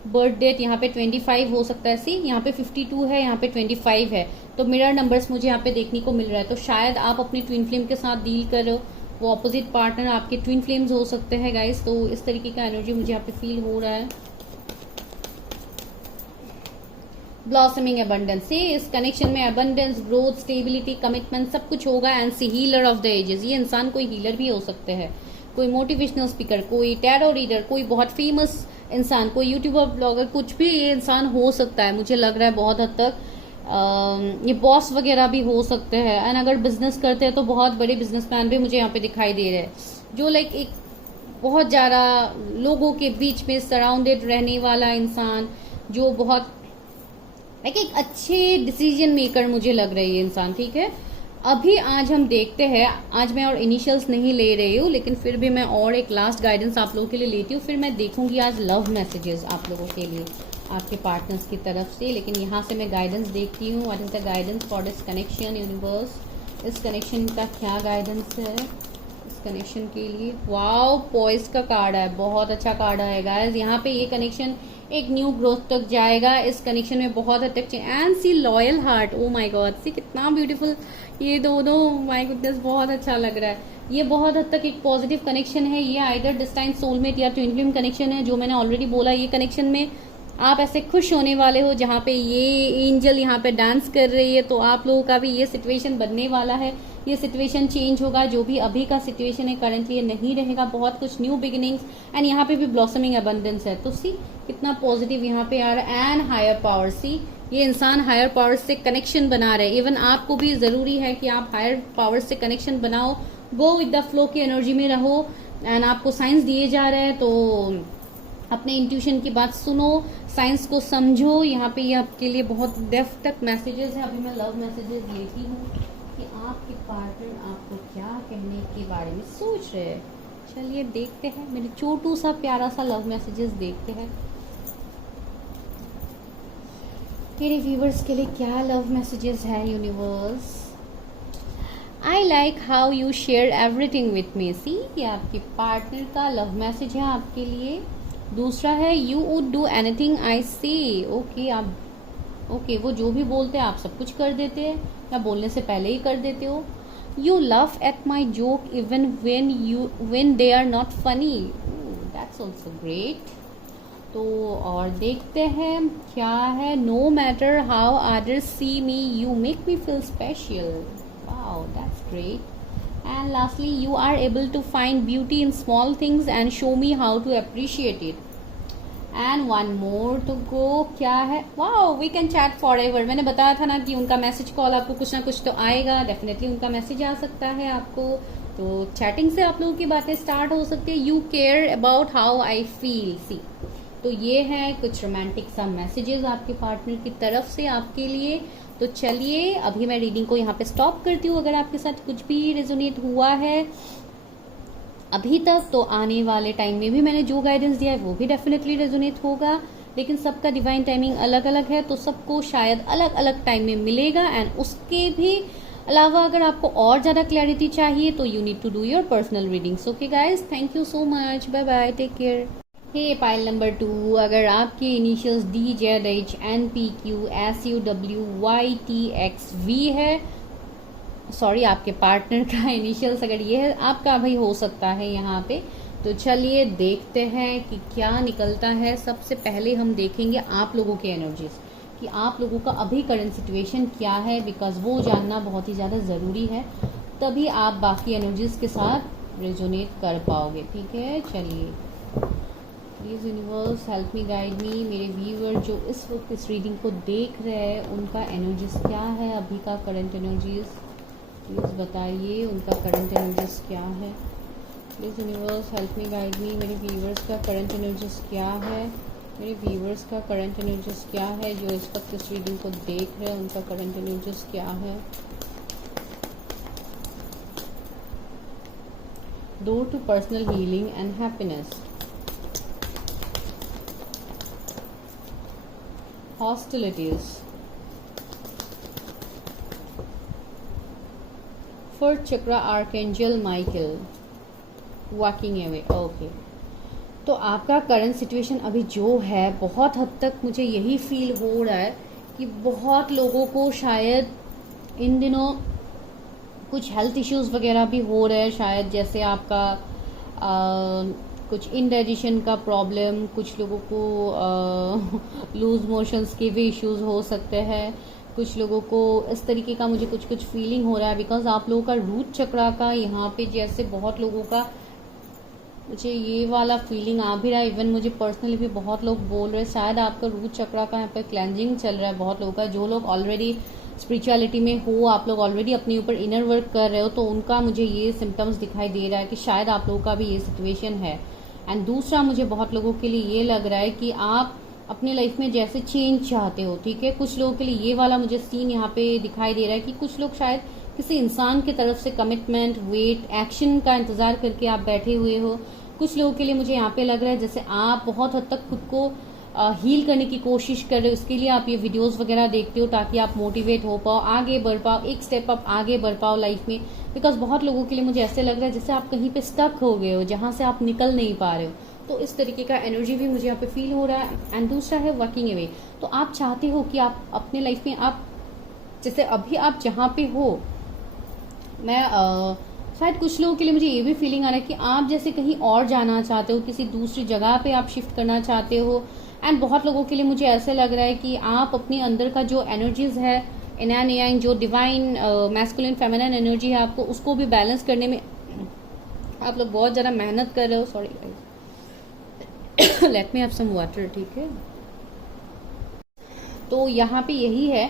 बर्थ डेट यहाँ पे 25 हो सकता है। सी यहाँ पे 52 है, यहाँ पे 25 है, तो मिरर नंबर्स मुझे यहाँ पे देखने को मिल रहा है। तो शायद आप अपनी ट्विन फ्लेम के साथ डील करो, वो ऑपोजिट पार्टनर आपके ट्विन फ्लेम्स हो सकते हैं गाइस। तो इस तरीके का एनर्जी मुझे यहाँ पे फील हो रहा है। ब्लॉसमिंग अबंडेंस, से इस कनेक्शन में अबंडेंस, ग्रोथ, स्टेबिलिटी, कमिटमेंट सब कुछ होगा। And see healer of the ages, ये इंसान कोई हीलर भी हो सकते हैं, कोई मोटिवेशनल स्पीकर, कोई टैरो रीडर, कोई बहुत फेमस इंसान, कोई यूट्यूबर, ब्लॉगर, कुछ भी ये इंसान हो सकता है। मुझे लग रहा है बहुत हद तक ये बॉस वगैरह भी हो सकते हैं। एंड अगर बिजनेस करते हैं तो बहुत बड़े बिजनेसमैन भी मुझे यहाँ पे दिखाई दे रहे हैं, जो लाइक एक बहुत ज्यादा लोगों के बीच में सराउंडेड रहने वाला इंसान, जो बहुत लाइक एक अच्छे डिसीजन मेकर मुझे लग रही है इंसान। ठीक है, अभी आज हम देखते हैं, आज मैं और इनिशियल्स नहीं ले रही हूँ, लेकिन फिर भी मैं और एक लास्ट गाइडेंस आप लोगों के लिए लेती हूँ। फिर मैं देखूंगी आज लव मैसेजेस आप लोगों के लिए आपके पार्टनर्स की तरफ से। लेकिन यहाँ से मैं गाइडेंस देखती हूँ, what is the guidance for this connection universe. इस कनेक्शन का क्या गाइडेंस है इस कनेक्शन के लिए। वाओ, पॉइज का कार्ड है, बहुत अच्छा कार्ड है गाइस। यहाँ पे ये कनेक्शन एक न्यू ग्रोथ तक जाएगा। इस कनेक्शन में बहुत हद तक and see loyal heart, oh my god, see कितना ब्यूटीफुल ये दोनों, माय गुडनेस बहुत अच्छा लग रहा है। ये बहुत हद तक एक पॉजिटिव कनेक्शन है। ये आइदर डिस्टाइन सोलमेट या ट्विन फ्लेम कनेक्शन है, जो मैंने ऑलरेडी बोला। ये कनेक्शन में आप ऐसे खुश होने वाले हो, जहाँ पे ये एंजल यहाँ पे डांस कर रही है, तो आप लोगों का भी ये सिचुएशन बनने वाला है। ये सिचुएशन चेंज होगा, जो भी अभी का सिचुएशन है करंटली ये नहीं रहेगा। बहुत कुछ न्यू बिगिनिंग्स एंड यहाँ पे भी ब्लॉसमिंग अबंडेंस है। तो सी कितना पॉजिटिव यहाँ पे आ रहा है। एंड हायर पावर, सी ये इंसान हायर पावर से कनेक्शन बना रहे हैं। इवन आपको भी जरूरी है कि आप हायर पावर से कनेक्शन बनाओ, गो विद द फ्लो की एनर्जी में रहो। एंड आपको साइंस दिए जा रहे हैं, तो अपने इंट्यूशन की बात सुनो, साइंस को समझो। यहाँ पे ये आपके लिए बहुत डेप्थ तक मैसेजेस है। अभी मैं लव मैसेजेस लेती हूँ कि आपके पार्टनर आपको क्या कहने के बारे में सोच रहे हैं। चलिए देखते हैं, मेरे छोटू सा प्यारा सा लव मैसेजेस देखते हैं मेरे व्यूवर्स के लिए क्या लव मैसेजेस है universe. I like how you share everything with me, see ये आपके पार्टनर का लव मैसेज है आपके लिए। दूसरा है you would do anything I से, ओके आप ओके वो जो भी बोलते हैं आप सब कुछ कर देते हैं, या बोलने से पहले ही कर देते हो। You love at my joke even when they are not funny, that's also great. तो और देखते हैं क्या है। No matter how others see me you make me feel special, wow that's great. And lastly you are able to find beauty in small things and show me how to appreciate it. And one more to go, क्या है, wow we can chat for ever. मैंने बताया था ना कि उनका message call आपको कुछ ना कुछ तो आएगा, डेफिनेटली उनका मैसेज आ सकता है आपको। तो चैटिंग से आप लोगों की बातें स्टार्ट हो सकती है। You care about how I feel, see तो ये है कुछ रोमांटिक सा मैसेजेस आपके पार्टनर की तरफ से आपके लिए। तो चलिए अभी मैं रीडिंग को यहाँ पे स्टॉप करती हूँ। अगर आपके साथ कुछ भी रेजोनेट हुआ है अभी तक, तो आने वाले टाइम में भी मैंने जो गाइडेंस दिया है वो भी डेफिनेटली रेजोनेट होगा। लेकिन सबका डिवाइन टाइमिंग अलग अलग है, तो सबको शायद अलग अलग टाइम में मिलेगा। एंड उसके भी अलावा अगर आपको और ज़्यादा क्लैरिटी चाहिए तो you need to do your personal readings. Okay guys, thank you so much, bye bye, take care. Hey pile number 2, अगर आपके इनिशियल्स DZHNPQSUWYTXV है, सॉरी आपके पार्टनर का इनिशियल्स अगर ये है, आपका भी हो सकता है यहाँ पे, तो चलिए देखते हैं कि क्या निकलता है। सबसे पहले हम देखेंगे आप लोगों के एनर्जीज कि आप लोगों का अभी करंट सिचुएशन क्या है, बिकॉज वो जानना बहुत ही ज़्यादा ज़रूरी है, तभी आप बाकी एनर्जीज के साथ रेजोनेट कर पाओगे। ठीक है, चलिए please universe help me guide मी। मेरे व्यूअर जो इस वक्त इस रीडिंग को देख रहे हैं उनका एनर्जीज क्या है, अभी का करंट एनर्जीज प्लीज़ बताइए, उनका करंट एनर्जीज क्या है। Please universe help me guide मी। मेरे व्यूअर्स का करंट एनर्जीज क्या है, मेरे व्यूअर्स का करंट एनर्जीज क्या है, जो इस वक्त इस रीडिंग को देख रहे हैं उनका करंट एनर्जीज क्या है। Door to personal healing and happiness, hostilities, fourth chakra archangel Michael, walking away। Okay, तो आपका करंट सिचुएशन अभी जो है बहुत हद तक मुझे यही फील हो रहा है कि बहुत लोगों को शायद इन दिनों कुछ हेल्थ इश्यूज वगैरह भी हो रहे हैं, शायद जैसे आपका कुछ इनडाइजेशन का प्रॉब्लम, कुछ लोगों को लूज मोशंस के भी इश्यूज हो सकते हैं, कुछ लोगों को इस तरीके का मुझे कुछ फीलिंग हो रहा है, बिकॉज आप लोगों का रूट चक्रा का यहाँ पे जैसे बहुत लोगों का मुझे ये वाला फीलिंग आ भी रहा है। इवन मुझे पर्सनली भी बहुत लोग बोल रहे हैं शायद आपका रूट चक्रा का यहाँ पे क्लेंजिंग चल रहा है बहुत लोगों का। जो लोग ऑलरेडी स्पिरिचुअलिटी में हो, आप लोग ऑलरेडी अपने ऊपर इनर वर्क कर रहे हो, तो उनका मुझे ये सिम्टम्स दिखाई दे रहा है कि शायद आप लोगों का भी ये सिचुएशन है। एंड दूसरा मुझे बहुत लोगों के लिए ये लग रहा है कि आप अपनी लाइफ में जैसे चेंज चाहते हो। ठीक है, कुछ लोगों के लिए ये वाला मुझे सीन यहाँ पे दिखाई दे रहा है कि कुछ लोग शायद किसी इंसान की तरफ से कमिटमेंट, वेट, एक्शन का इंतजार करके आप बैठे हुए हो। कुछ लोगों के लिए मुझे यहाँ पे लग रहा है जैसे आप बहुत हद तक खुद को हील करने की कोशिश कर रहे हो। इसके लिए आप ये वीडियोस वगैरह देखते हो ताकि आप मोटिवेट हो पाओ, आगे बढ़ पाओ, एक स्टेप आप आगे बढ़ पाओ लाइफ में। बिकॉज बहुत लोगों के लिए मुझे ऐसे लग रहा है जैसे आप कहीं पे स्टक हो गए हो, जहां से आप निकल नहीं पा रहे हो। तो इस तरीके का एनर्जी भी मुझे यहाँ पे फील हो रहा है। एंड दूसरा है वर्किंग अवे। तो आप चाहते हो कि आप अपने लाइफ में आप जैसे अभी आप जहाँ पे हो, मैं शायद कुछ लोगों के लिए मुझे ये भी फीलिंग आ रहा है कि आप जैसे कहीं और जाना चाहते हो, किसी दूसरी जगह पे आप शिफ्ट करना चाहते हो। एंड बहुत लोगों के लिए मुझे ऐसा लग रहा है कि आप अपने अंदर का जो एनर्जीज है, इन एंड यांग, जो डिवाइन मैस्कुलिन फेमिनिन एनर्जी है, आपको उसको भी बैलेंस करने में आप लोग बहुत ज़्यादा मेहनत कर रहे हो। Sorry guys, let me have some water. ठीक है, तो यहाँ पे यही है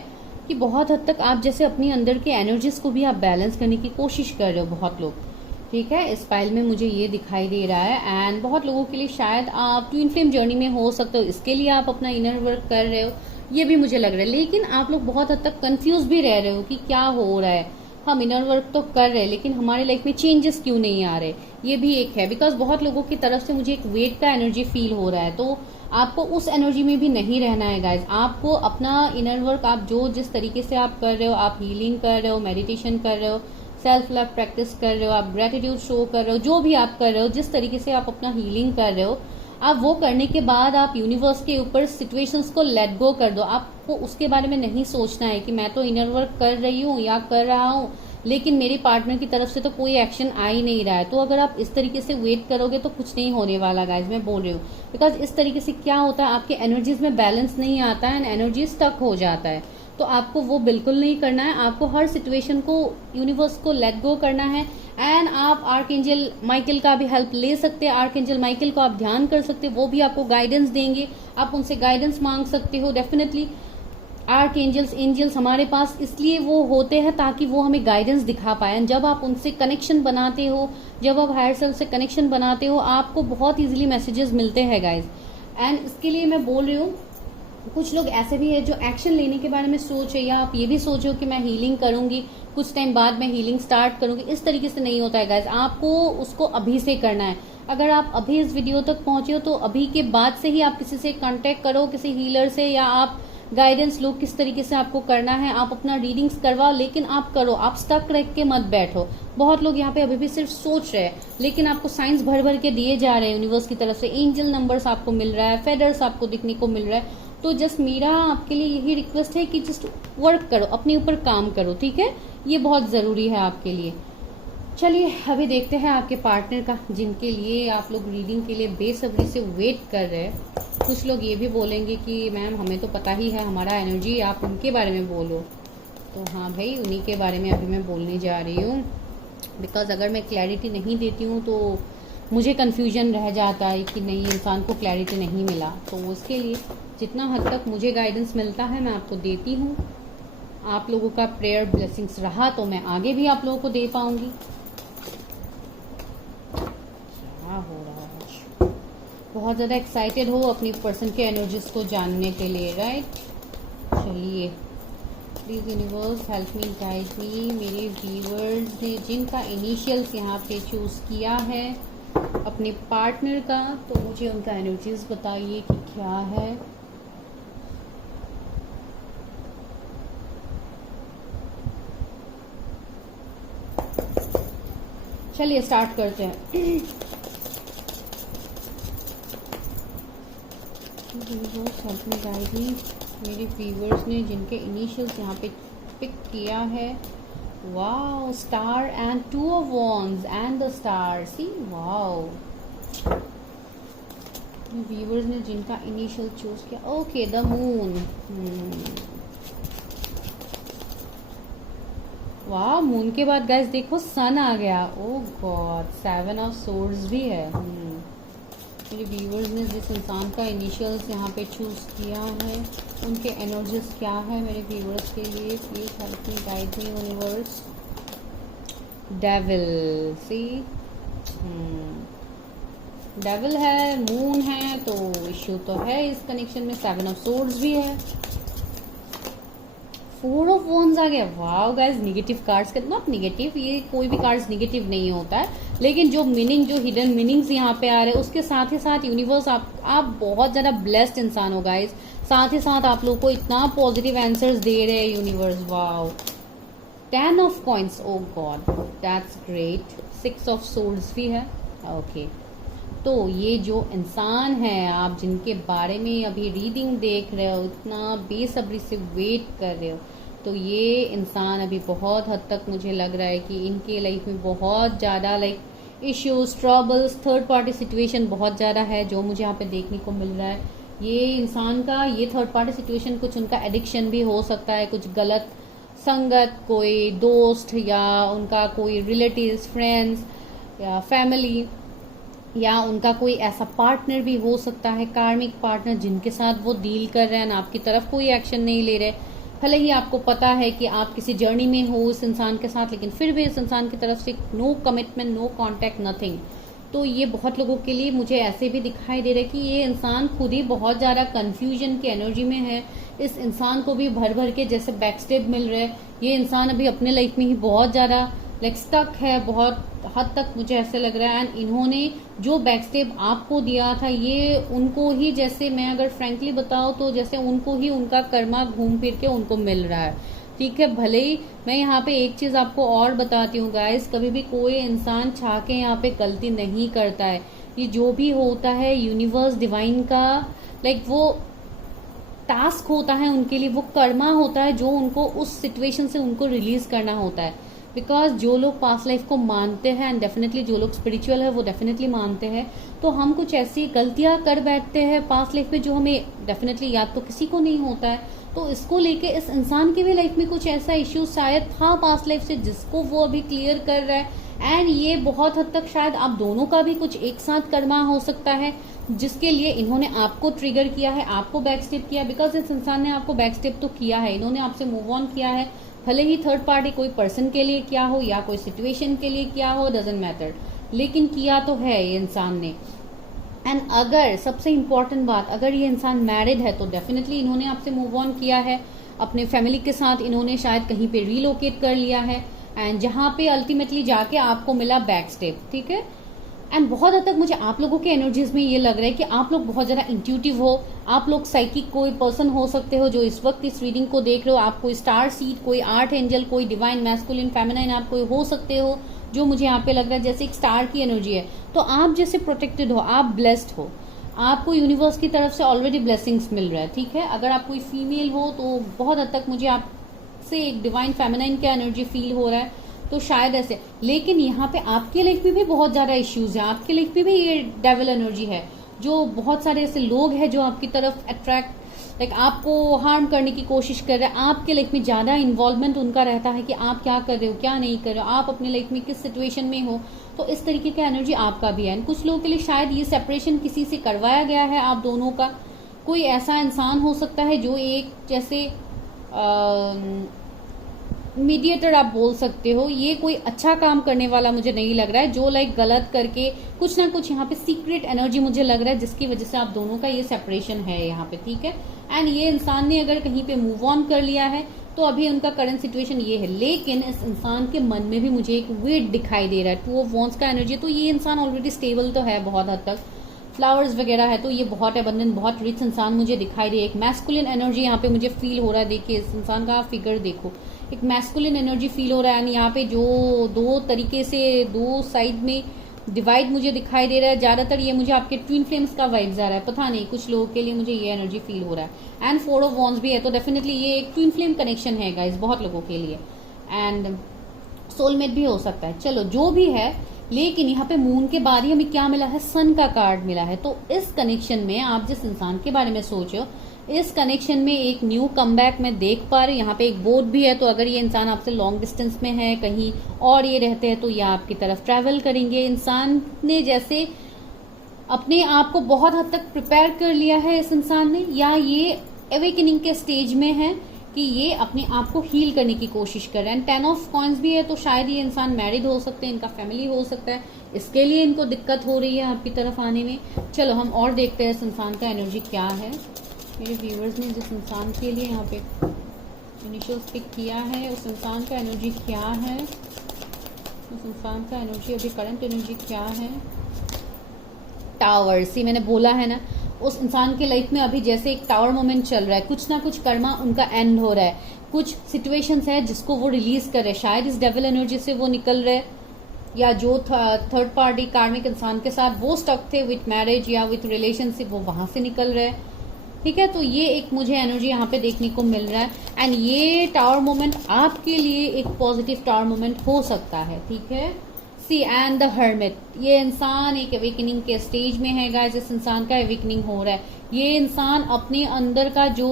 कि बहुत हद तक आप जैसे अपनी अंदर के एनर्जीज को भी आप बैलेंस करने की कोशिश कर रहे हो बहुत लोग। ठीक है, इस फाइल में मुझे ये दिखाई दे रहा है। एंड बहुत लोगों के लिए शायद आप ट्विन फ्लेम जर्नी में हो सकते हो, इसके लिए आप अपना इनर वर्क कर रहे हो, ये भी मुझे लग रहा है। लेकिन आप लोग बहुत हद तक कंफ्यूज भी रह रहे हो कि क्या हो रहा है, हम इनर वर्क तो कर रहे हैं लेकिन हमारे लाइफ में चेंजेस क्यों नहीं आ रहे, ये भी एक है। बिकॉज बहुत लोगों की तरफ से मुझे एक वेट का एनर्जी फील हो रहा है, तो आपको उस एनर्जी में भी नहीं रहना है गाइज। आपको अपना इनर वर्क आप जो जिस तरीके से आप कर रहे हो, आप हीलिंग कर रहे हो, मेडिटेशन कर रहे हो, सेल्फ लव प्रैक्टिस कर रहे हो, आप ग्रेटिट्यूड शो कर रहे हो, जो भी आप कर रहे हो, जिस तरीके से आप अपना हीलिंग कर रहे हो, आप वो करने के बाद आप यूनिवर्स के ऊपर सिचुएशंस को लेट गो कर दो। आपको उसके बारे में नहीं सोचना है कि मैं तो इनर वर्क कर रही हूँ या कर रहा हूँ लेकिन मेरे पार्टनर की तरफ से तो कोई एक्शन आ ही नहीं रहा है। तो अगर आप इस तरीके से वेट करोगे तो कुछ नहीं होने वाला गाइज, मैं बोल रही हूँ। बिकॉज इस तरीके से क्या होता है, आपके एनर्जीज में बैलेंस नहीं आता है एंड एनर्जी स्टक हो जाता है। तो आपको वो बिल्कुल नहीं करना है। आपको हर सिचुएशन को, यूनिवर्स को लेट गो करना है। एंड आप आर्कएंजल माइकल का भी हेल्प ले सकते हैं। आर्कएंजल माइकल को आप ध्यान कर सकते हो, वो भी आपको गाइडेंस देंगे, आप उनसे गाइडेंस मांग सकते हो। डेफिनेटली आर्कएंजल्स, एंजल्स हमारे पास इसलिए वो होते हैं ताकि वो हमें गाइडेंस दिखा पाए। जब आप उनसे कनेक्शन बनाते हो, जब आप हायर सेल्फ से कनेक्शन बनाते हो, आपको बहुत इजीली मैसेजेस मिलते हैं गाइज। एंड इसके लिए मैं बोल रही हूँ, कुछ लोग ऐसे भी है जो एक्शन लेने के बारे में सोच है, या आप ये भी सोचो कि मैं हीलिंग करूंगी, कुछ टाइम बाद मैं हीलिंग स्टार्ट करूंगी। इस तरीके से नहीं होता है गाइज, आपको उसको अभी से करना है। अगर आप अभी इस वीडियो तक पहुंचे हो तो अभी के बाद से ही आप किसी से कांटेक्ट करो, किसी हीलर से, या आप गाइडेंस लो किस तरीके से आपको करना है। आप अपना रीडिंग्स करवाओ, लेकिन आप करो, आप स्टक रह के मत बैठो। बहुत लोग यहाँ पे अभी भी सिर्फ सोच रहे हैं, लेकिन आपको साइंस भर भर के दिए जा रहे हैं यूनिवर्स की तरफ से। एंजल नंबर्स आपको मिल रहा है, फेदर्स आपको दिखने को मिल रहा है। तो जस्ट मेरा आपके लिए यही रिक्वेस्ट है कि जस्ट वर्क करो, अपने ऊपर काम करो। ठीक है, ये बहुत जरूरी है आपके लिए। चलिए अभी देखते हैं आपके पार्टनर का, जिनके लिए आप लोग रीडिंग के लिए बेसब्री से वेट कर रहे हैं। कुछ लोग ये भी बोलेंगे कि मैम हमें तो पता ही है हमारा एनर्जी, आप उनके बारे में बोलो। तो हाँ भाई, उन्हीं के बारे में अभी मैं बोलने जा रही हूँ। बिकॉज अगर मैं क्लैरिटी नहीं देती हूँ तो मुझे कन्फ्यूजन रह जाता है कि नहीं, इंसान को क्लैरिटी नहीं मिला। तो उसके लिए जितना हद तक मुझे गाइडेंस मिलता है मैं आपको देती हूँ। आप लोगों का प्रेयर ब्लेसिंग्स रहा तो मैं आगे भी आप लोगों को दे पाऊंगी। क्या हो रहा है? बहुत ज़्यादा एक्साइटेड हो अपनी पर्सन के एनर्जीज को जानने के लिए, राइट? चलिए, please universe help me, guide मी। मेरे व्यूअर्स ने जिनका इनिशियल्स यहाँ पे चूज़ किया है अपने पार्टनर का, तो मुझे उनका एनर्जीज बताइए कि क्या है। चलिए स्टार्ट करते हैं। हेल्प मी, गाइड मी। मेरे व्यूअर्स ने जिनके इनिशियल्स यहाँ पे पिक किया है, wow, star and two of wands and the star, see wow. Viewers ने जिनका इनिशियल चूज किया, ओके, द मून। वाह, मून के बाद गाइस देखो सन आ गया। ओ गॉड, 7 ऑफ सोर्ड्स भी है। मेरे व्यूअर्स ने जिस इंसान का इनिशियल्स यहाँ पे चूज किया है उनके एनर्जीज क्या है मेरे व्यूअर्स के लिए? Please help me, guide me universe. Devil, see, devil है, मून है, तो इश्यू तो है इस कनेक्शन में। 7 ऑफ सोर्ड्स भी है, 4 ऑफ वॉन्ड्स आ गया। वाओ गाइस, निगेटिव कार्ड्स का, नॉट निगेटिव, ये कोई भी कार्ड्स निगेटिव नहीं होता है, लेकिन जो मीनिंग, जो हिडन मीनिंग्स यहाँ पे आ रहे हैं उसके साथ ही साथ यूनिवर्स आप बहुत ज्यादा ब्लेस्ड इंसान हो गाइस। साथ ही साथ आप लोग को इतना पॉजिटिव आंसर्स दे रहे हैं universe. Wow, 10 of coins, oh god, that's great. 6 of swords भी है, ओके। तो ये जो इंसान है आप जिनके बारे में अभी रीडिंग देख रहे हो, इतना बेसब्री से वेट कर रहे हो, तो ये इंसान अभी बहुत हद तक मुझे लग रहा है कि इनके लाइफ में बहुत ज़्यादा issues, troubles, third party situation बहुत ज़्यादा है जो मुझे यहाँ पे देखने को मिल रहा है। ये इंसान का ये थर्ड पार्टी सिचुएशन कुछ उनका एडिक्शन भी हो सकता है, कुछ गलत संगत, कोई दोस्त या उनका कोई रिलेटिव्स, फ्रेंड्स या फैमिली, या उनका कोई ऐसा पार्टनर भी हो सकता है, कार्मिक पार्टनर, जिनके साथ वो डील कर रहे हैं, आपकी तरफ कोई एक्शन नहीं ले रहे। भले ही आपको पता है कि आप किसी जर्नी में हो उस इंसान के साथ, लेकिन फिर भी इस इंसान की तरफ से no commitment, no contact, nothing. तो ये बहुत लोगों के लिए मुझे ऐसे भी दिखाई दे रहा है कि ये इंसान खुद ही बहुत ज़्यादा कंफ्यूजन की एनर्जी में है। इस इंसान को भी भर भर के जैसे बैकस्टेप मिल रहा है। ये इंसान अभी अपने लाइफ में ही बहुत ज़्यादा स्टक है, बहुत हद तक मुझे ऐसे लग रहा है। एंड इन्होंने जो बैकस्टेप आपको दिया था, ये उनको ही, जैसे मैं अगर फ्रेंकली बताऊं तो जैसे उनको ही उनका कर्मा घूम फिर के उनको मिल रहा है, ठीक है। भले ही मैं यहाँ पे एक चीज आपको और बताती हूँ गाइस, कभी भी कोई इंसान चाह के यहाँ पे गलती नहीं करता है। ये जो भी होता है यूनिवर्स, डिवाइन का वो टास्क होता है उनके लिए, वो कर्मा होता है जो उनको उस सिचुएशन से उनको रिलीज करना होता है। बिकॉज जो लोग पास्ट लाइफ को मानते हैं, एंड डेफिनेटली जो लोग स्पिरिचुअल है वो डेफिनेटली मानते हैं, तो हम कुछ ऐसी गलतियां कर बैठते हैं पास्ट लाइफ में जो हमें डेफिनेटली याद तो किसी को नहीं होता है। तो इसको लेके इस इंसान की भी लाइफ में कुछ ऐसा इश्यू शायद था पास्ट लाइफ से, जिसको वो अभी क्लियर कर रहा है। एंड ये बहुत हद तक शायद आप दोनों का भी कुछ एक साथ कर्मा हो सकता है, जिसके लिए इन्होंने आपको ट्रिगर किया है, आपको बैकस्टेप किया। बिकॉज इस इंसान ने आपको बैकस्टेप तो किया है, इन्होंने आपसे मूव ऑन किया है, भले ही थर्ड पार्टी कोई पर्सन के लिए किया हो या कोई सिचुएशन के लिए किया हो, डजंट मैटर, लेकिन किया तो है ये इंसान ने। एंड अगर सबसे इम्पोर्टेंट बात, अगर ये इंसान मैरिड है तो डेफिनेटली इन्होंने आपसे मूव ऑन किया है, अपने फैमिली के साथ इन्होंने शायद कहीं पे रिलोकेट कर लिया है, एंड जहां पे अल्टीमेटली जाके आपको मिला बैक स्टेप, ठीक है। एंड बहुत हद तक मुझे आप लोगों के एनर्जीज में ये लग रहा है कि आप लोग बहुत ज्यादा इंट्यूटिव हो, आप लोग साइकिक कोई पर्सन हो सकते हो जो इस वक्त इस रीडिंग को देख रहे हो। आप कोई स्टार सीड, कोई आर्ट एंजल, कोई डिवाइन मैस्कुलिन फेमिनाइन आप कोई हो सकते हो, जो मुझे यहाँ पे लग रहा है जैसे एक स्टार की एनर्जी है। तो आप जैसे प्रोटेक्टेड हो, आप ब्लेस्ड हो, आपको यूनिवर्स की तरफ से ऑलरेडी ब्लेसिंग्स मिल रहा है, ठीक है। अगर आप कोई फीमेल हो तो बहुत हद तक मुझे आपसे एक डिवाइन फेमिनाइन का एनर्जी फील हो रहा है, तो शायद ऐसे, लेकिन यहाँ पे आपके लाइफ में भी बहुत ज्यादा इश्यूज हैं, आपके लाइफ में भी ये डेविल एनर्जी है, जो बहुत सारे ऐसे लोग हैं जो आपकी तरफ अट्रैक्ट, लाइक आपको हार्म करने की कोशिश कर रहे हैं, आपके लाइफ में ज्यादा इन्वॉल्वमेंट उनका रहता है कि आप क्या कर रहे हो क्या नहीं कर रहे हो, आप अपने लाइफ में किस सिचुएशन में हो, तो इस तरीके का एनर्जी आपका भी है। एंड कुछ लोगों के लिए शायद ये सेपरेशन किसी से करवाया गया है आप दोनों का, कोई ऐसा इंसान हो सकता है जो एक जैसे मीडिएटर आप बोल सकते हो, ये कोई अच्छा काम करने वाला मुझे नहीं लग रहा है, जो लाइक गलत करके कुछ ना कुछ यहाँ पे सीक्रेट एनर्जी मुझे लग रहा है जिसकी वजह से आप दोनों का ये सेपरेशन है यहाँ पे, ठीक है। एंड ये इंसान ने अगर कहीं पे मूव ऑन कर लिया है तो अभी उनका करंट सिचुएशन ये है, लेकिन इस इंसान के मन में भी मुझे एक वेट दिखाई दे रहा है, 2 ऑफ वॉन्ड्स का एनर्जी, तो ये इंसान ऑलरेडी स्टेबल तो है बहुत हद तक, फ्लावर्स वगैरह है, तो ये बहुत अबंडेंट बहुत रिच इंसान मुझे दिखाई दे। एक मैस्कुलिन एनर्जी यहाँ पे मुझे फील हो रहा है, देखिए इस इंसान का फिगर देखो, एक मैस्कुलिन एनर्जी फील हो रहा है। यहाँ पे जो 2 तरीके से 2 साइड में डिवाइड मुझे दिखाई दे रहा है, ज्यादातर ये मुझे आपके ट्विन फ्लेम्स का वाइब्स आ रहा है, पता नहीं कुछ लोगों के लिए मुझे ये एनर्जी फील हो रहा है। एंड 4 ऑफ वॉन्ड्स भी है, तो डेफिनेटली ये एक ट्विन फ्लेम कनेक्शन है गाइस बहुत लोगों के लिए, एंड सोलमेट भी हो सकता है, चलो जो भी है। लेकिन यहाँ पे मून के बाद ही हमें क्या मिला है, सन का कार्ड मिला है। तो इस कनेक्शन में आप जिस इंसान के बारे में सोच रहे हो, इस कनेक्शन में एक न्यू कमबैक मैं देख पा रही हूँ। यहाँ पे एक बोट भी है, तो अगर ये इंसान आपसे लॉन्ग डिस्टेंस में है कहीं और ये रहते हैं तो ये आपकी तरफ ट्रैवल करेंगे। इंसान ने जैसे अपने आप को बहुत हद तक प्रिपेयर कर लिया है इस इंसान ने, या ये अवेकनिंग के स्टेज में है कि ये अपने आप को हील करने की कोशिश कर रहे हैं। 10 ऑफ कॉइन्स भी है, तो शायद ये इंसान मैरिड हो सकते हैं, इनका फैमिली हो सकता है, इसके लिए इनको दिक्कत हो रही है आपकी तरफ आने में। चलो हम और देखते हैं इस इंसान का एनर्जी क्या है। मेरे व्यूअर्स ने जिस इंसान के लिए यहाँ पे इनिशियल्स पिक किया है, उस इंसान का एनर्जी क्या है, उस इंसान का एनर्जी अभी करंट एनर्जी क्या है। टावर, सी मैंने बोला है ना, उस इंसान के लाइफ में अभी जैसे एक टावर मोमेंट चल रहा है, कुछ ना कुछ कर्मा उनका एंड हो रहा है, कुछ सिचुएशंस है जिसको वो रिलीज कर रहे हैं, शायद इस डेविल एनर्जी से वो निकल रहे, या जो थर्ड पार्टी कार्मिक इंसान के साथ वो स्टक थे विथ मैरिज या विथ रिलेशनशिप, वो वहां से निकल रहे हैं, ठीक है। तो ये एक मुझे एनर्जी यहाँ पे देखने को मिल रहा है, एंड ये टावर मोमेंट आपके लिए एक पॉजिटिव टावर मोमेंट हो सकता है, ठीक है। सी एंड द हर्मिट, ये इंसान एक अवेकनिंग के स्टेज में है गाइस, इस इंसान का अवेकनिंग हो रहा है। ये इंसान अपने अंदर का जो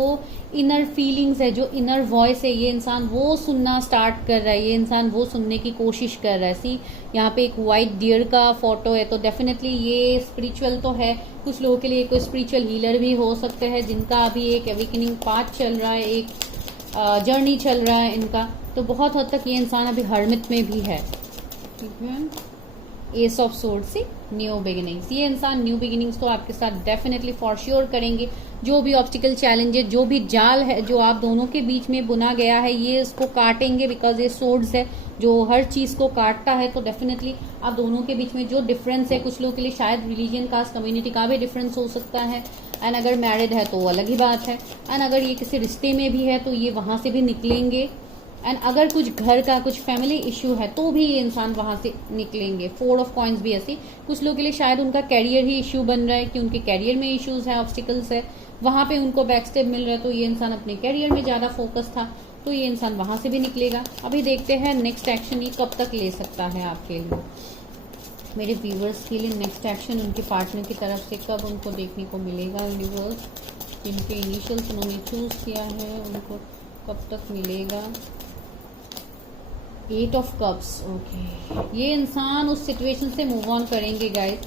इनर फीलिंग्स है, जो इनर वॉइस है, ये इंसान वो सुनना स्टार्ट कर रहा है, ये इंसान वो सुनने की कोशिश कर रहा है। सी यहाँ पे एक व्हाइट डियर का फोटो है, तो डेफिनेटली ये स्पिरिचुअल तो है, कुछ लोगों के लिए कोई स्पिरिचुअल हीलर भी हो सकते हैं जिनका अभी एक अवेकनिंग पाथ चल रहा है, एक जर्नी चल रहा है इनका, तो बहुत हद तक ये इंसान अभी हर्मिट में भी है, ठीक है। एस ऑफ सोर्ड से न्यू बिगिनिंग्स, ये इंसान न्यू बिगिनिंग्स तो आपके साथ डेफिनेटली फॉर श्योर करेंगे। जो भी ऑब्स्टिकल चैलेंजेस, जो भी जाल है जो आप दोनों के बीच में बुना गया है, ये इसको काटेंगे, बिकॉज ये सोर्ड्स है जो हर चीज को काटता है। तो डेफिनेटली आप दोनों के बीच में जो डिफरेंस है, कुछ लोगों के लिए शायद रिलीजन, कास्ट, कम्युनिटी का भी डिफरेंस हो सकता है, एंड अगर मैरिड है तो अलग ही बात है, एंड अगर ये किसी रिश्ते में भी है तो ये वहां से भी निकलेंगे, एंड अगर कुछ घर का कुछ फैमिली इश्यू है तो भी ये इंसान वहां से निकलेंगे। 4 ऑफ कॉइन्स भी ऐसे, कुछ लोगों के लिए शायद उनका कैरियर ही इश्यू बन रहा है कि उनके कैरियर में इश्यूज है, ऑब्स्टिकल्स है, वहां पे उनको बैक स्टेप मिल रहा है, तो ये इंसान अपने कैरियर में ज्यादा फोकस था, तो ये इंसान वहां से भी निकलेगा। अभी देखते हैं नेक्स्ट एक्शन ये कब तक ले सकता है आपके लिए, मेरे व्यूवर्स के लिए नेक्स्ट एक्शन उनके पार्टनर की तरफ से कब उनको देखने को मिलेगा। व्यूवर्स जिनके इनिशियल्स उन्होंने चूज किया है उनको कब तक मिलेगा। 8 ऑफ कप्स, ओके, ये इंसान उस सिचुएशन से मूव ऑन करेंगे गाइस,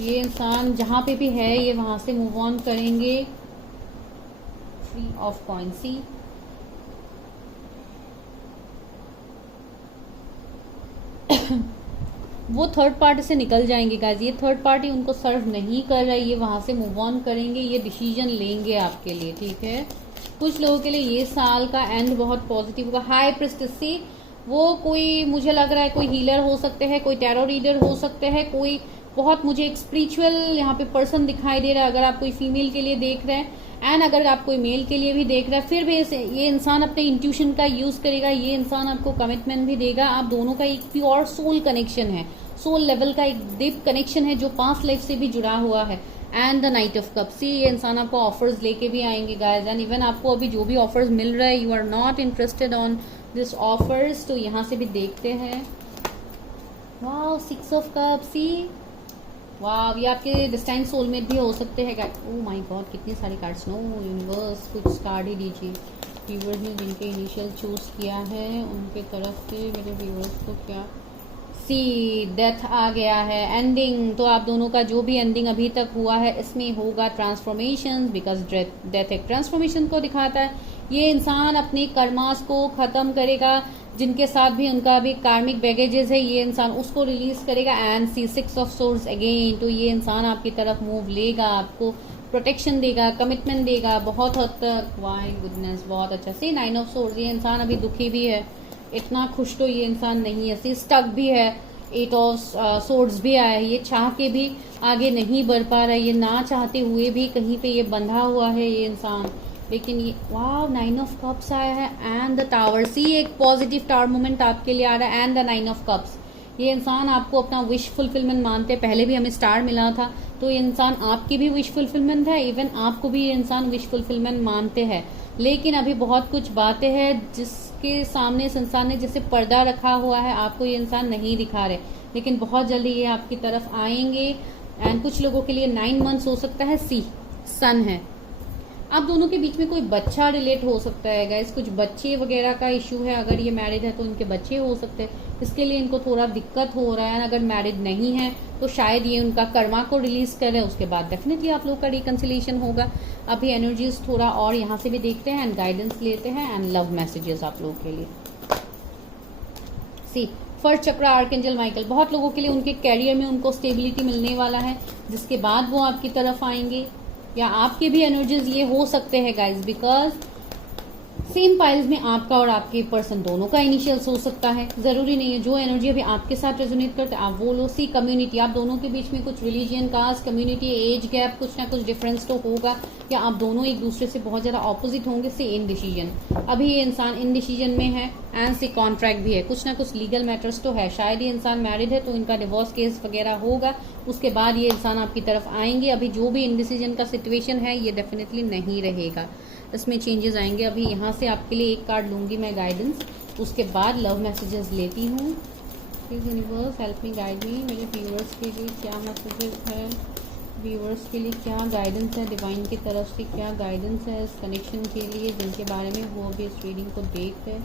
ये इंसान जहां पे भी है ये वहां से मूव ऑन करेंगे। 3 ऑफ कॉइन, सी वो थर्ड पार्टी से निकल जाएंगे गाइस, ये थर्ड पार्टी उनको सर्व नहीं कर रहा है, ये वहां से मूव ऑन करेंगे, ये डिसीजन लेंगे आपके लिए, ठीक है। कुछ लोगों के लिए ये साल का एंड बहुत पॉजिटिव होगा। हाई प्रिस्टेस से वो कोई, मुझे लग रहा है कोई हीलर हो सकते हैं, कोई टैरो रीडर हो सकते हैं, कोई बहुत मुझे एक स्पिरिचुअल यहाँ पे पर्सन दिखाई दे रहा है, अगर आप कोई फीमेल के लिए देख रहे हैं, एंड अगर आप कोई मेल के लिए भी देख रहे हैं, फिर भी ये इंसान अपने इंट्यूशन का यूज करेगा, ये इंसान आपको कमिटमेंट भी देगा। आप दोनों का एक प्योर सोल कनेक्शन है, सोल लेवल का एक डीप कनेक्शन है जो पास्ट लाइफ से भी जुड़ा हुआ है। And the night of cups, ये इंसान आपको ऑफर्स लेके भी आएंगे गाइस, एंड इवन आपको अभी जो भी ऑफर्स मिल रहा है, you are not interested on this offers. तो यहाँ से भी देखते हैं। वाह, 6 ऑफ कप्स, सी वाह, ये आपके डिस्टाइन सोलमेट भी हो सकते हैं। ओह माय गॉड, कितने सारे कार्ड्स। नो यूनिवर्स, कुछ कार्ड ही दीजिए। व्यूवर्स ने जिनके इनिशियल चूज किया है उनके तरफ से मेरे व्यूवर्स को क्या। सी डेथ आ गया है, एंडिंग। तो आप दोनों का जो भी एंडिंग अभी तक हुआ है इसमें होगा ट्रांसफॉर्मेशन, बिकॉज डेथ एक ट्रांसफॉर्मेशन को दिखाता है। ये इंसान अपने कर्मास को खत्म करेगा, जिनके साथ भी उनका भी कार्मिक बैगेजेस है, ये इंसान उसको रिलीज करेगा। And see 6 of swords again. तो ये इंसान आपकी तरफ मूव लेगा, आपको प्रोटेक्शन देगा, कमिटमेंट देगा बहुत हद तक। वाई गुडनेस, बहुत अच्छा। सी 9 ऑफ सोर्ड्स, ये इंसान अभी दुखी भी है, इतना खुश तो ये इंसान नहीं है। सी स्टक भी है, 8 ऑफ सोर्ड्स भी आया है, ये चाह के भी आगे नहीं बढ़ पा रहा है, ये ना चाहते हुए भी कहीं पे ये बंधा हुआ है ये इंसान। लेकिन ये वाह, 9 ऑफ कप्स आया है एंड द टावर। सी एक पॉजिटिव टावर मोमेंट आपके लिए आ रहा है एंड द 9 ऑफ कप्स। ये इंसान आपको अपना विश फुलफिलमेंट मानते हैं, पहले भी हमें स्टार मिला था, तो ये इंसान आपकी भी विश फुलफिलमेंट है, इवन आपको भी ये इंसान विश फुलफिलमेंट मानते हैं। लेकिन अभी बहुत कुछ बातें हैं जिसके सामने इस इंसान ने जैसे पर्दा रखा हुआ है, आपको ये इंसान नहीं दिखा रहे, लेकिन बहुत जल्दी ये आपकी तरफ आएंगे। एंड कुछ लोगों के लिए 9 मंथ्स हो सकता है। सी सन है, आप दोनों के बीच में कोई बच्चा रिलेट हो सकता है गाइस, कुछ बच्चे वगैरह का इशू है। अगर ये मैरिड है तो इनके बच्चे हो सकते हैं, इसके लिए इनको थोड़ा दिक्कत हो रहा है। अगर मैरिड नहीं है तो शायद ये उनका कर्मा को रिलीज करे, उसके बाद डेफिनेटली आप लोग का रिकंसिलेशन होगा। अभी एनर्जीज थोड़ा और यहाँ से भी देखते हैं एंड गाइडेंस लेते हैं एंड लव मैसेजेस आप लोगों के लिए। सी फर्स्ट चक्र आर्कएंजल माइकल, बहुत लोगों के लिए उनके कैरियर में उनको स्टेबिलिटी मिलने वाला है, जिसके बाद वो आपकी तरफ आएंगे। या आपके भी एनर्जीज ये हो सकते हैं गाइज, बिकॉज सेम पाइल्स में आपका और आपके पर्सन दोनों का इनिशियल्स हो सकता है। जरूरी नहीं है जो एनर्जी अभी आपके साथ रेजोनेट करते हैं आप वो लो। सी कम्युनिटी, आप दोनों के बीच में कुछ religion, caste, community, age gap, कुछ ना कुछ डिफरेंस तो होगा, या आप दोनों एक दूसरे से बहुत ज्यादा ऑपोजिट होंगे। सी इनडिसीजन, अभी ये इंसान इनडिसीजन में है। एंड सी कॉन्ट्रैक्ट भी है, कुछ ना कुछ लीगल मैटर्स तो है। शायद ये इंसान मैरिड है तो इनका डिवोर्स केस वगैरह होगा, उसके बाद ये इंसान आपकी तरफ आएंगे। अभी जो भी इनडिसीजन का सिचुएशन है ये डेफिनेटली नहीं रहेगा, इसमें चेंजेस आएंगे। अभी यहाँ से आपके लिए एक कार्ड लूंगी मैं गाइडेंस, उसके बाद लव मैसेजेस लेती हूँ। Please universe help me guide मी, मेरे व्यूअर्स के लिए क्या मैसेजेस है, व्यूअर्स के लिए क्या गाइडेंस है, डिवाइन की तरफ से क्या गाइडेंस है इस कनेक्शन के लिए, जिनके बारे में वो अभी इस रीडिंग को देख रहे।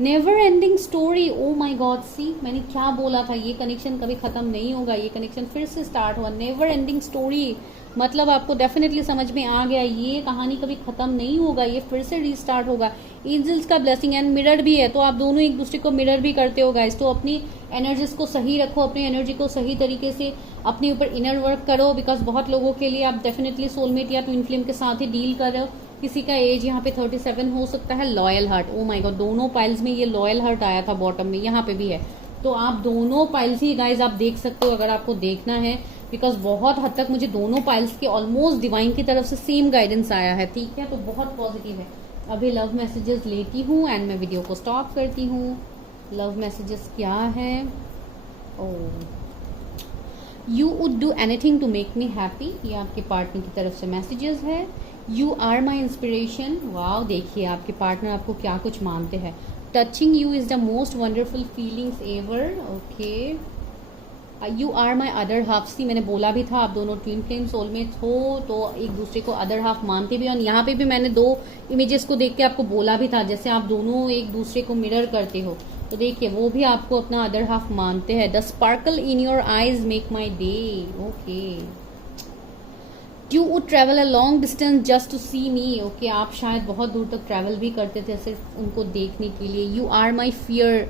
नेवर एंडिंग स्टोरी, ओ माई गॉड, सी मैंने क्या बोला था, ये कनेक्शन कभी खत्म नहीं होगा, ये कनेक्शन फिर से स्टार्ट हुआ। नेवर एंडिंग स्टोरी मतलब आपको डेफिनेटली समझ में आ गया, ये कहानी कभी खत्म नहीं होगा, ये फिर से रीस्टार्ट होगा। एंजल्स का ब्लेसिंग एंड मिरर भी है, तो आप दोनों एक दूसरे को मिरर भी करते हो गाइस। तो अपनी एनर्जीज को सही रखो, अपनी एनर्जी को सही तरीके से अपने ऊपर इनर वर्क करो, बिकॉज बहुत लोगों के लिए आप डेफिनेटली सोलमेट या ट्विन फ्लेम के साथ ही डील कर रहे हो। किसी का एज यहाँ पे 37 हो सकता है। Loyal heart, oh my God, दोनों पाइल्स में ये लॉयल हार्ट आया था बॉटम में, यहाँ पे भी है। तो आप दोनों पाइल्स ही गाइज आप देख सकते हो अगर आपको देखना है, बिकॉज बहुत हद तक मुझे दोनों पाइल्स के ऑलमोस्ट डिवाइन की तरफ से सेम गाइडेंस आया है, ठीक है, तो बहुत पॉजिटिव है। अभी लव मैसेजेस लेती हूँ एंड मैं वीडियो को स्टॉप करती हूँ। लव मैसेजेस क्या है? You would do anything to make me happy, ये आपके पार्टनर की तरफ से मैसेजेस है। You are my inspiration, wow, देखिए आपके पार्टनर आपको क्या कुछ मानते हैं। Touching you is the most wonderful feelings ever, okay. You are my other half, see मैंने बोला भी था आप दोनों ट्विन फ्लेम सोलमेट्स हो तो एक दूसरे को अदर हाफ मानते भी। और यहाँ पे भी मैंने 2 इमेजेस को देख के आपको बोला भी था, जैसे आप दोनों एक दूसरे को मिरर करते हो, तो देखिए वो भी आपको अपना अदर हाफ मानते हैं। The sparkle in your eyes make my day, okay. You would travel a long distance just to see me, okay, आप शायद बहुत दूर तक ट्रैवल भी करते थे सिर्फ उनको देखने के लिए। You are my fear,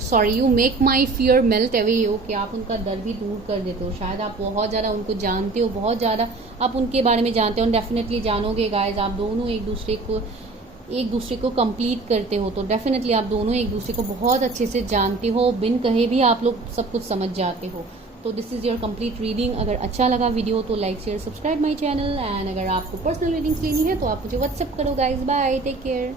sorry, you make my fear melt away, okay, आप उनका डर भी दूर कर देते हो। शायद आप बहुत ज़्यादा उनको जानते हो, बहुत ज़्यादा आप उनके बारे में जानते हो, डेफिनेटली जानोगे गाइज। आप दोनों एक दूसरे को कंप्लीट करते हो, तो डेफिनेटली आप दोनों एक दूसरे को बहुत अच्छे से जानते हो, बिन कहे भी आप लोग सब कुछ समझ जाते हो। तो this is your complete reading. अगर अच्छा लगा वीडियो तो like share subscribe my channel, and अगर आपको पर्सनल रीडिंग्स लेनी है तो आप मुझे व्हाट्सएप करो गाइज। Bye, take care.